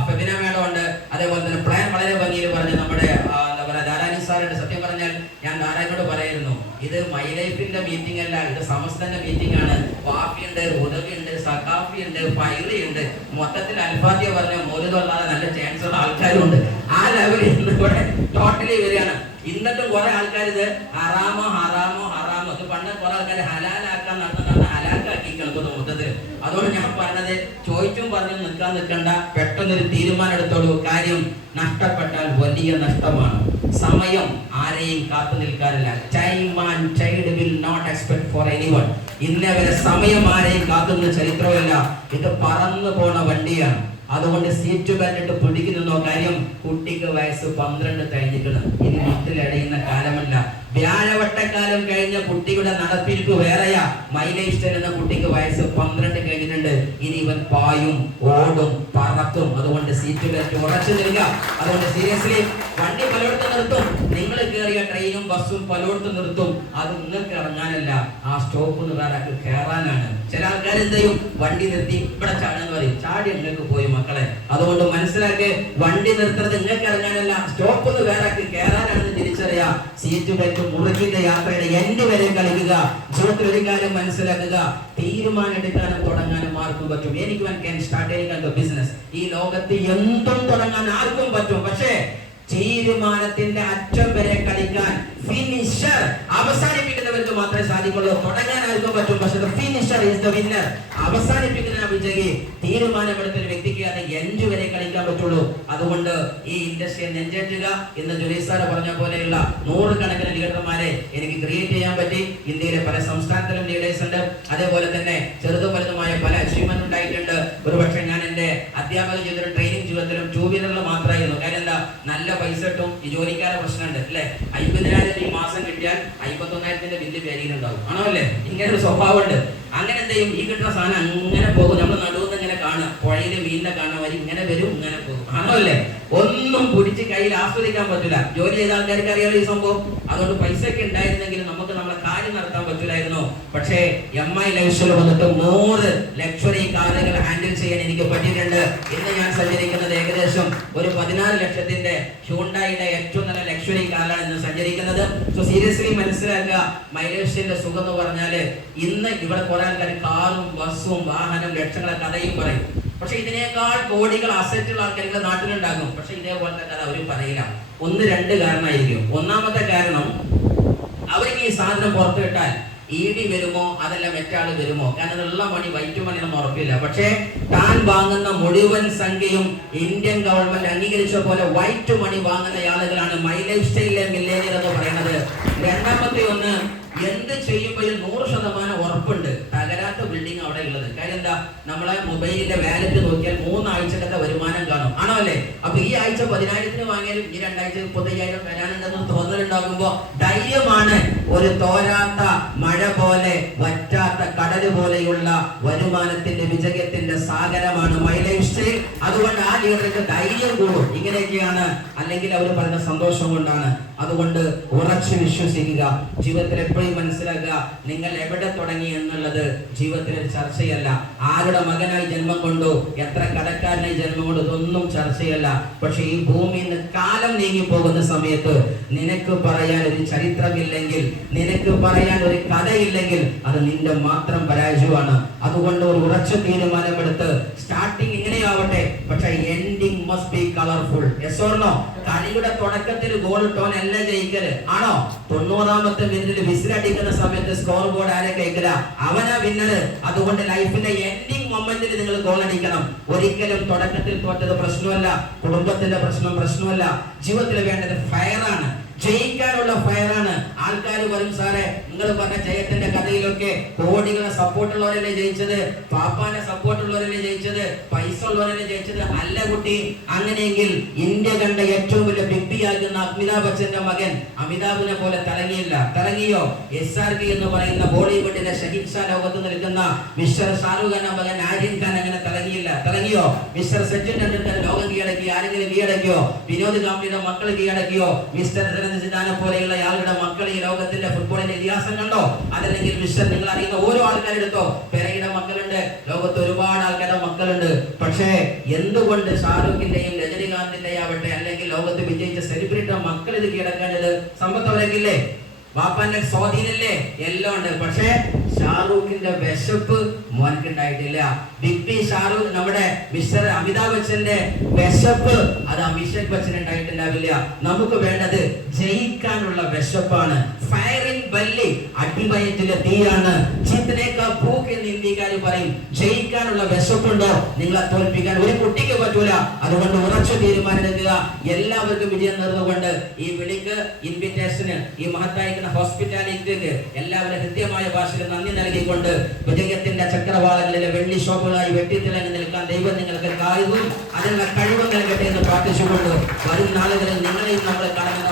ഫെബിന മേഡം ഉണ്ട്, അതേപോലെ തന്നെ പ്ലാൻ വളരെ ഭംഗിയിൽ പറഞ്ഞ് നമ്മുടെ എന്താ പറയാ ധാരാനി സാറുണ്ട്. സത്യം പറഞ്ഞാൽ ഞാൻ ധാരാനോട് പറയായിരുന്നു, ഇത് മൈ ലൈഫിന്റെ മീറ്റിംഗ് അല്ല, ഇത് സമസ്തന്റെ മീറ്റിംഗ് ആണ്. വാഫിയുണ്ട്, ഉദവിയുണ്ട്, സഖാഫിയുണ്ട്, ഫൈറിയുണ്ട്, മൊത്തത്തിൽ അൽഫാത്തിയ പറഞ്ഞ മോരുതല്ലാതെ നല്ല ചാൻസ് ഉള്ള ആൾക്കാരുണ്ട്. ആ ലെവലിൽ ഇവിടെ ടോട്ടലി വരികയാണ്. ഇന്നത്തെ കുറെ ആൾക്കാർ ഇത് ഹറാമോ ഹറാമോ ഹറാമോ, ഇത് പണ്ട് കുറെ ആൾക്കാർ ഹലാലാക്കാൻ നടത്തുന്ന ഹലാക്കാക്കിക്കണം ഇപ്പൊ മൊത്തത്തിൽ. അതുകൊണ്ട് ഞാൻ പറഞ്ഞത്, ചോദിച്ചും പറഞ്ഞു നിൽക്കണ്ട, പെട്ടെന്നൊരു തീരുമാനം എടുത്തോളൂ. കാര്യം നഷ്ടപ്പെട്ടാൽ വലിയ നഷ്ടമാണ്. സമയം ആരെയും കാത്തു നിൽക്കാറില്ല. Time and tide will not expect for anyone. ഇന്നവരെ സമയം ആരെയും കാത്തുന്ന ചരിത്രമല്ല. ഇത് പറന്നു പോണ വണ്ടിയാണ്. അതുകൊണ്ട് സീറ്റ് ബെൽറ്റ് ഇട്ട് പിടിക്കുന്നോ. കാര്യം കുട്ടിക്ക് വയസ്സ് 12 കഴിഞ്ഞിട്ടുണ്ട്. ഇനി വീട്ടിലടയുന്ന കാലമല്ല. വ്യാഴവട്ടക്കാലം കഴിഞ്ഞ കുട്ടിയുടെ നടപ്പിരിപ്പ് വേറെയാ. മൈലേജ് തരുന്ന കുട്ടിക്ക് വയസ്സ് 12 കഴിഞ്ഞിട്ടുണ്ട്. ഇനി ഇവൻ പായും, ഓടും, പറക്കും. അതുകൊണ്ട് സീറ്റ് ബെൽറ്റ് ഉറച്ചു നിൽക്കുക. അതുകൊണ്ട് സീരിയസ്ലി വണ്ടി പലയിടത്തും നിർത്തും. നിങ്ങൾ കയറിയ ട്രെയിനും ബസ്സും പലയിടത്തും നിർത്തും. അത് നിങ്ങൾക്ക് ഇറങ്ങാനല്ല, ആ സ്റ്റോപ്പ് വേറെ കയറാനാണ്. ചില ആൾക്കാർ എന്ത് ചെയ്യും, വണ്ടി നിർത്തി ഇവിടെ ചാടാന്ന് പറയും. ചാടി നിങ്ങൾക്ക് പോയി മക്കളെ. അതുകൊണ്ട് മനസ്സിലാക്കി, വണ്ടി നിർത്തുന്നത് നിങ്ങൾക്ക് ഇറങ്ങാനല്ല, സ്റ്റോപ്പ് വേറെ കയറാനാണെന്ന് തിരിച്ചറിയാ. സീറ്റ് ബെൽറ്റ് മുറുകിന്റെ യാത്രയുടെ എൻഡ് വരെ കളിക്കുക. ജീവിതത്തിൽ ഒരു കാര്യം മനസ്സിലാക്കുക, തീരുമാനം എടുക്കാനും തുടങ്ങാനും ആർക്കും പറ്റും. എനിക്കും ക്യാൻ സ്റ്റാർട്ട് എനി ബിസിനസ്. ഈ ലോകത്ത് എന്തും തുടങ്ങാൻ ആർക്കും പറ്റും. പക്ഷേ തീരുമാനത്തിന്റെ അറ്റം വരെ കളിക്കാൻ ഫിനിഷർ അവസാനിപ്പിക്കുന്നവർക്ക് മാത്രമേ സാധിക്കുള്ളൂ. തുടങ്ങാൻ ആർക്കും പറ്റും, പക്ഷേ ഫിനിഷർ ഈസ് ദ വിന്നർ. അവസാനിപ്പിക്കുന്ന വിജയി. തീരുമാനമെടുത്ത ഒരു വ്യക്തിക്ക് അത് എൻഡ് വരെ കളിക്കാൻ പറ്റുള്ളൂ. അതുകൊണ്ട് ഈ ഇൻഡസ്ട്രിയെ നെഞ്ചേറ്റുക. ഇന്ന് ജുലൈസ് സാർ പറഞ്ഞ പോലെയുള്ള 100 കണക്കിന് ലീഡർമാരെ എനിക്ക് ക്രിയേറ്റ് ചെയ്യാൻ പറ്റി. ഇന്ത്യയിലെ പല സംസ്ഥാനത്തിലും ലീഡേഴ്സ് ഉണ്ട്. അതേപോലെ തന്നെ ചെറുതും വലുതുമായ പല അച്ചീവ്മെന്റ് ഉണ്ടായിട്ടുണ്ട്. ഒരുപക്ഷെ ഞാൻ എന്റെ അധ്യാപക ജീവിതത്തിലും ട്രെയിനിങ് ജീവിതത്തിലും 2 വീലറിൽ മാത്രമായിരുന്നു. കാര്യം എന്താ, നല്ല പൈസ കിട്ടും. ഈ ജോലിക്കാരെ പ്രശ്നമുണ്ട് അല്ലെ. 50,000 ഈ മാസം കിട്ടിയാൽ 51,000 ബില്ല് പേരിലുണ്ടാവും. ആണോ അല്ലേ? ഇങ്ങനെ ഒരു സ്വഭാവമുണ്ട്. അങ്ങനെ എന്ത് ചെയ്യും, ഈ കിട്ടുന്ന സാധനം അങ്ങനെ പോകും. നമ്മൾ നടുവെന്ന് ഇങ്ങനെ കാണുക, പുഴയില് മീനിനെ കാണാൻ വരി ഇങ്ങനെ വരും, ഇങ്ങനെ പോകും. ആണോ അല്ലേ? ഒന്നും പിടിച്ച് കയ്യിൽ ആസ്വദിക്കാൻ പറ്റില്ല. ജോലി ചെയ്ത ആൾക്കാർക്ക് അറിയാലോ ഈ സംഭവം. അതുകൊണ്ട് പൈസ ഒക്കെ ഉണ്ടായിരുന്നെങ്കിൽ നമുക്ക് നമ്മളെ കാര്യം നടത്താൻ പറ്റില്ലായിരുന്നു. പക്ഷേ MI ലൈഫ് വന്നിട്ട് 100 ലക്ഷറി കാറുകൾ ഹാൻഡിൽ ചെയ്യാൻ എനിക്ക് പറ്റിയിട്ടുണ്ട്. ഇന്ന് ഞാൻ സഞ്ചരിക്കുന്നത് ഏകദേശം ഒരു 14 ലക്ഷത്തിന്റെ ഹ്യൂണ്ടായിയുടെ ഏറ്റവും നല്ല ലക്ഷറി കാറാണ് ഇന്ന് സഞ്ചരിക്കുന്നത്. സോ സീരിയസ്ലി മനസ്സിലാക്കുക, മൈലേജിന്റെ സുഖം എന്ന് പറഞ്ഞാല്, ഇന്ന് ഇവിടെ കുറെ ആൾക്കാർ കാറും ബസ്സും വാഹനം ലക്ഷങ്ങളെ കഥയും പറയും. പക്ഷെ ഇതിനേക്കാൾ കോടികൾ അസറ്റുള്ള ആൾക്കാരുടെ നാട്ടിലുണ്ടാകും. പക്ഷെ ഇതേപോലത്തെ കഥ അവർ പറയില്ല. 1-2 കാരണമായിരിക്കും. ഒന്നാമത്തെ കാരണം, അവർക്ക് ഈ സാധനം പുറത്തു വിട്ടാൽ ED വരുമോ അതല്ല മറ്റാള് വരുമോ, കാരണം ഉള്ള മണി വൈറ്റ് മണി ഒന്നും ഉറപ്പില്ല. പക്ഷേ താൻ വാങ്ങുന്ന മുഴുവൻ സംഖ്യയും ഇന്ത്യൻ ഗവൺമെന്റ് അംഗീകരിച്ച പോലെ വൈറ്റ് മണി വാങ്ങുന്ന ആളുകളാണ് മൈ ലൈഫ് സ്റ്റൈലിലെ മില്ലേനിയർ എന്ന് പറയുന്നത്. രണ്ടാമത്തെ ഒന്ന്, എന്ത് ചെയ്യുമ്പോഴും 100% ഉറപ്പുണ്ട് തകരാത്ത ബിൽഡിംഗ് അവിടെ ഉള്ളത്. കാര്യം എന്താ, നമ്മളെ മൊബൈലിന്റെ വാലറ്റ് നോക്കിയാൽ 3 ആഴ്ചക്കത്തെ വരുമാനം കാണും. ആണോ അല്ലേ? അപ്പൊ ഈ ആഴ്ച 10,000 വാങ്ങിയാലും ഈ 2 ആഴ്ച 35,000 വരാനുണ്ടെന്ന് തോന്നലുണ്ടാകുമ്പോ ധൈര്യമാണ്. ഒരു തോരാത്ത മഴ പോലെ, വറ്റാത്ത കടല് പോലെയുള്ള വരുമാനത്തിന്റെ വിജയത്തിന്റെ സാഗരമാണ് മൈ ലൈഫ് സ്റ്റൈൽ. അതുകൊണ്ട് ആ ലീഡർക്ക് ധൈര്യം കൂടും. ഇങ്ങനെയൊക്കെയാണ്. അല്ലെങ്കിൽ അവർ പറയുന്ന സന്തോഷം കൊണ്ടാണ്. അതുകൊണ്ട് ഉറച്ചു വിശ്വസിക്കുക. ജീവിതത്തിൽ എപ്പോഴും മനസ്സിലാക്കുക, നിങ്ങൾ എവിടെ തുടങ്ങി എന്നുള്ളത് ജീവിതത്തിൽ ഒരു ചർച്ചയല്ല. ആരുടെ മകനായി ജന്മം കൊണ്ടു, എത്ര കടക്കാരനായി ഈ ജന്മം കൊണ്ട് ഇതൊന്നും ചർച്ചയല്ല. പക്ഷെ ഈ ഭൂമിയിൽ നിന്ന് കാലം നീങ്ങി പോകുന്ന സമയത്ത് നിനക്ക് പറയാൻ ഒരു ചരിത്രമില്ലെങ്കിൽ, നിനക്ക് പറയാൻ ഒരു കഥയില്ലെങ്കിൽ അത് നിന്റെ മാത്രം പരാജയമാണ്. അതുകൊണ്ട് ഒരു ഉറച്ച തീരുമാനമെടുത്ത് സ്റ്റാർട്ടിങ് ഇങ്ങനെയാവട്ടെ, പക്ഷെ ending must be colourful. Yes or no? കളിയുടെ തുടക്കത്തിൽ ഗോൾ ഇട്ടോൻ അല്ല ജയിക്കല്, ആണോ? 90ാമത്തെ മിനിറ്റിൽ വിസിലടിക്കുന്ന സമയത്ത് സ്കോർ ബോർഡ് ആരെ കഴിക്കല, അവനാ വിന്നറ്. അതുകൊണ്ട് ലൈഫിന്റെ എൻഡിങ് മൊമെന്റിൽ നിങ്ങൾ ഗോൾ അടിക്കണം. ഒരിക്കലും തുടക്കത്തിൽ തോറ്റത് പ്രശ്നമല്ല, കുടുംബത്തിന്റെ പ്രശ്നമല്ല. ജീവിതത്തിൽ വേണ്ടത് ഫയറാണ്, ജയിക്കാനുള്ള ഫയറാണ്. ആൾക്കാർ വരും, സാറേ നിങ്ങൾ പറഞ്ഞ ജയത്തിന്റെ കഥയിലൊക്കെ കോടികളെ സപ്പോർട്ട് ഉള്ളവരല്ലേ ജയിച്ചത്, പാപ്പാന്റെ സപ്പോർട്ട് ഉള്ളവരല്ലേ ജയിച്ചത്, പൈസ ഉള്ളവരല്ലേ ജയിച്ചത്? അല്ല കുട്ടി. അങ്ങനെയെങ്കിൽ ഇന്ത്യ കണ്ട ഏറ്റവും വലിയ ബിഗ് ബി ആകുന്ന അമിതാഭ് ബച്ചന്റെ മകൻ അമിതാഭിനെ പോലെ തിളങ്ങിയോ? SRK എന്ന് പറയുന്ന ബോളിവുഡിന്റെ ഷഹീദ് ഷാ ലോകത്ത് നിൽക്കുന്ന മിസ്റ്റർ ഷാരൂഖ് ഖാന്റെ മകൻ ആര്യൻ ഖാൻ അങ്ങനെ തിളങ്ങിയോ? മിസ്റ്റർ സച്ചിൻ ടെണ്ടുൽക്കർ ലോകം കീഴടക്കി, ആരെങ്കിലും കീഴടക്കിയോ? വിനോദ് കാംബ്ലിയുടെ മക്കൾ കീഴടക്കിയോ? മിസ്റ്റർ സിദാനെ പോലെയുള്ള ആളുടെ മക്കൾ ഈ ലോകത്തിന്റെ ഫുട്ബോളിന്റെ ഇതിഹാസം കണ്ടോ? അതല്ലെങ്കിൽ മിസ്റ്റർ നിങ്ങൾ അറിയുന്ന ഓരോ ആൾക്കാരെടുത്തോ, പെരയുടെ മക്കളുണ്ട്, ലോകത്ത് ഒരുപാട് ആൾക്കാരുടെ മക്കളുണ്ട്. പക്ഷേ എന്തുകൊണ്ട് ഷാരൂഖിന്റെയും രജനികാന്തിന്റെയും ആവട്ടെ, അല്ലെങ്കിൽ ലോകത്ത് വിജയിച്ച സെലിബ്രിറ്റി മക്കൾ ഇത് കീഴടക്കാനത്? സമ്പത്ത് അവരേക്കില്ലേ, വാപ്പാന്റെ സ്വാധീനല്ലേ, എല്ലാം ഉണ്ട്. പക്ഷേ ഷാറൂഖിന്റെ വിശപ്പ് മോനക്ക് ഉണ്ടായിട്ടില്ല. ബിഗ് ബി ഷാറൂഖ്, നമ്മുടെ മിസ്റ്റർ അമിതാഭ് ബച്ചന്റെ വിശപ്പ് അത് അഭിഷേക് ബച്ചൻ ഉണ്ടായിട്ടുണ്ടാവില്ല. നമുക്ക് വേണ്ടത് ജയിക്കാനുള്ള വിശപ്പാണ്. ഫയറിംഗ് ബല്ലി, അടിവയറ്റിലെ തീയാണ്. ജിത്നേക്കാ ഭൂക്ക് എന്ന് ഇന്ത്യക്കാർ പറയും. ജയിക്കാനുള്ള വിശപ്പുണ്ടോ? നിങ്ങളെ തോൽപ്പിക്കാൻ ഒരു കുട്ടിക്ക് പറ്റൂല. അതുകൊണ്ട് ഉറച്ച തീരുമാനമെടുക്കുക. എല്ലാവർക്കും വിജയം നേർന്നുകൊണ്ട് ഈ വിളിക്ക്, ഇൻവിറ്റേഷന്, ഈ മഹത്തായിരിക്കുന്ന ഹോസ്പിറ്റാലിറ്റിക്ക് എല്ലാവരും ഹൃദ്യമായ ഭാഷയിൽ നന്ദി നൽകിക്കൊണ്ട് വിജയത്തിന്റെ ചക്രവാളങ്ങളിലെ വെള്ളി ശോഭകളായി വെട്ടിത്തിളങ്ങി നിൽക്കാൻ ദൈവം നിങ്ങൾക്ക് കഴിവും അതിനുള്ള കഴിവ് നൽകട്ടെ എന്ന് പ്രാർത്ഥിച്ചുകൊണ്ട് വരും നാളുകളിൽ നിങ്ങളെയും നമ്മൾ കാണുന്ന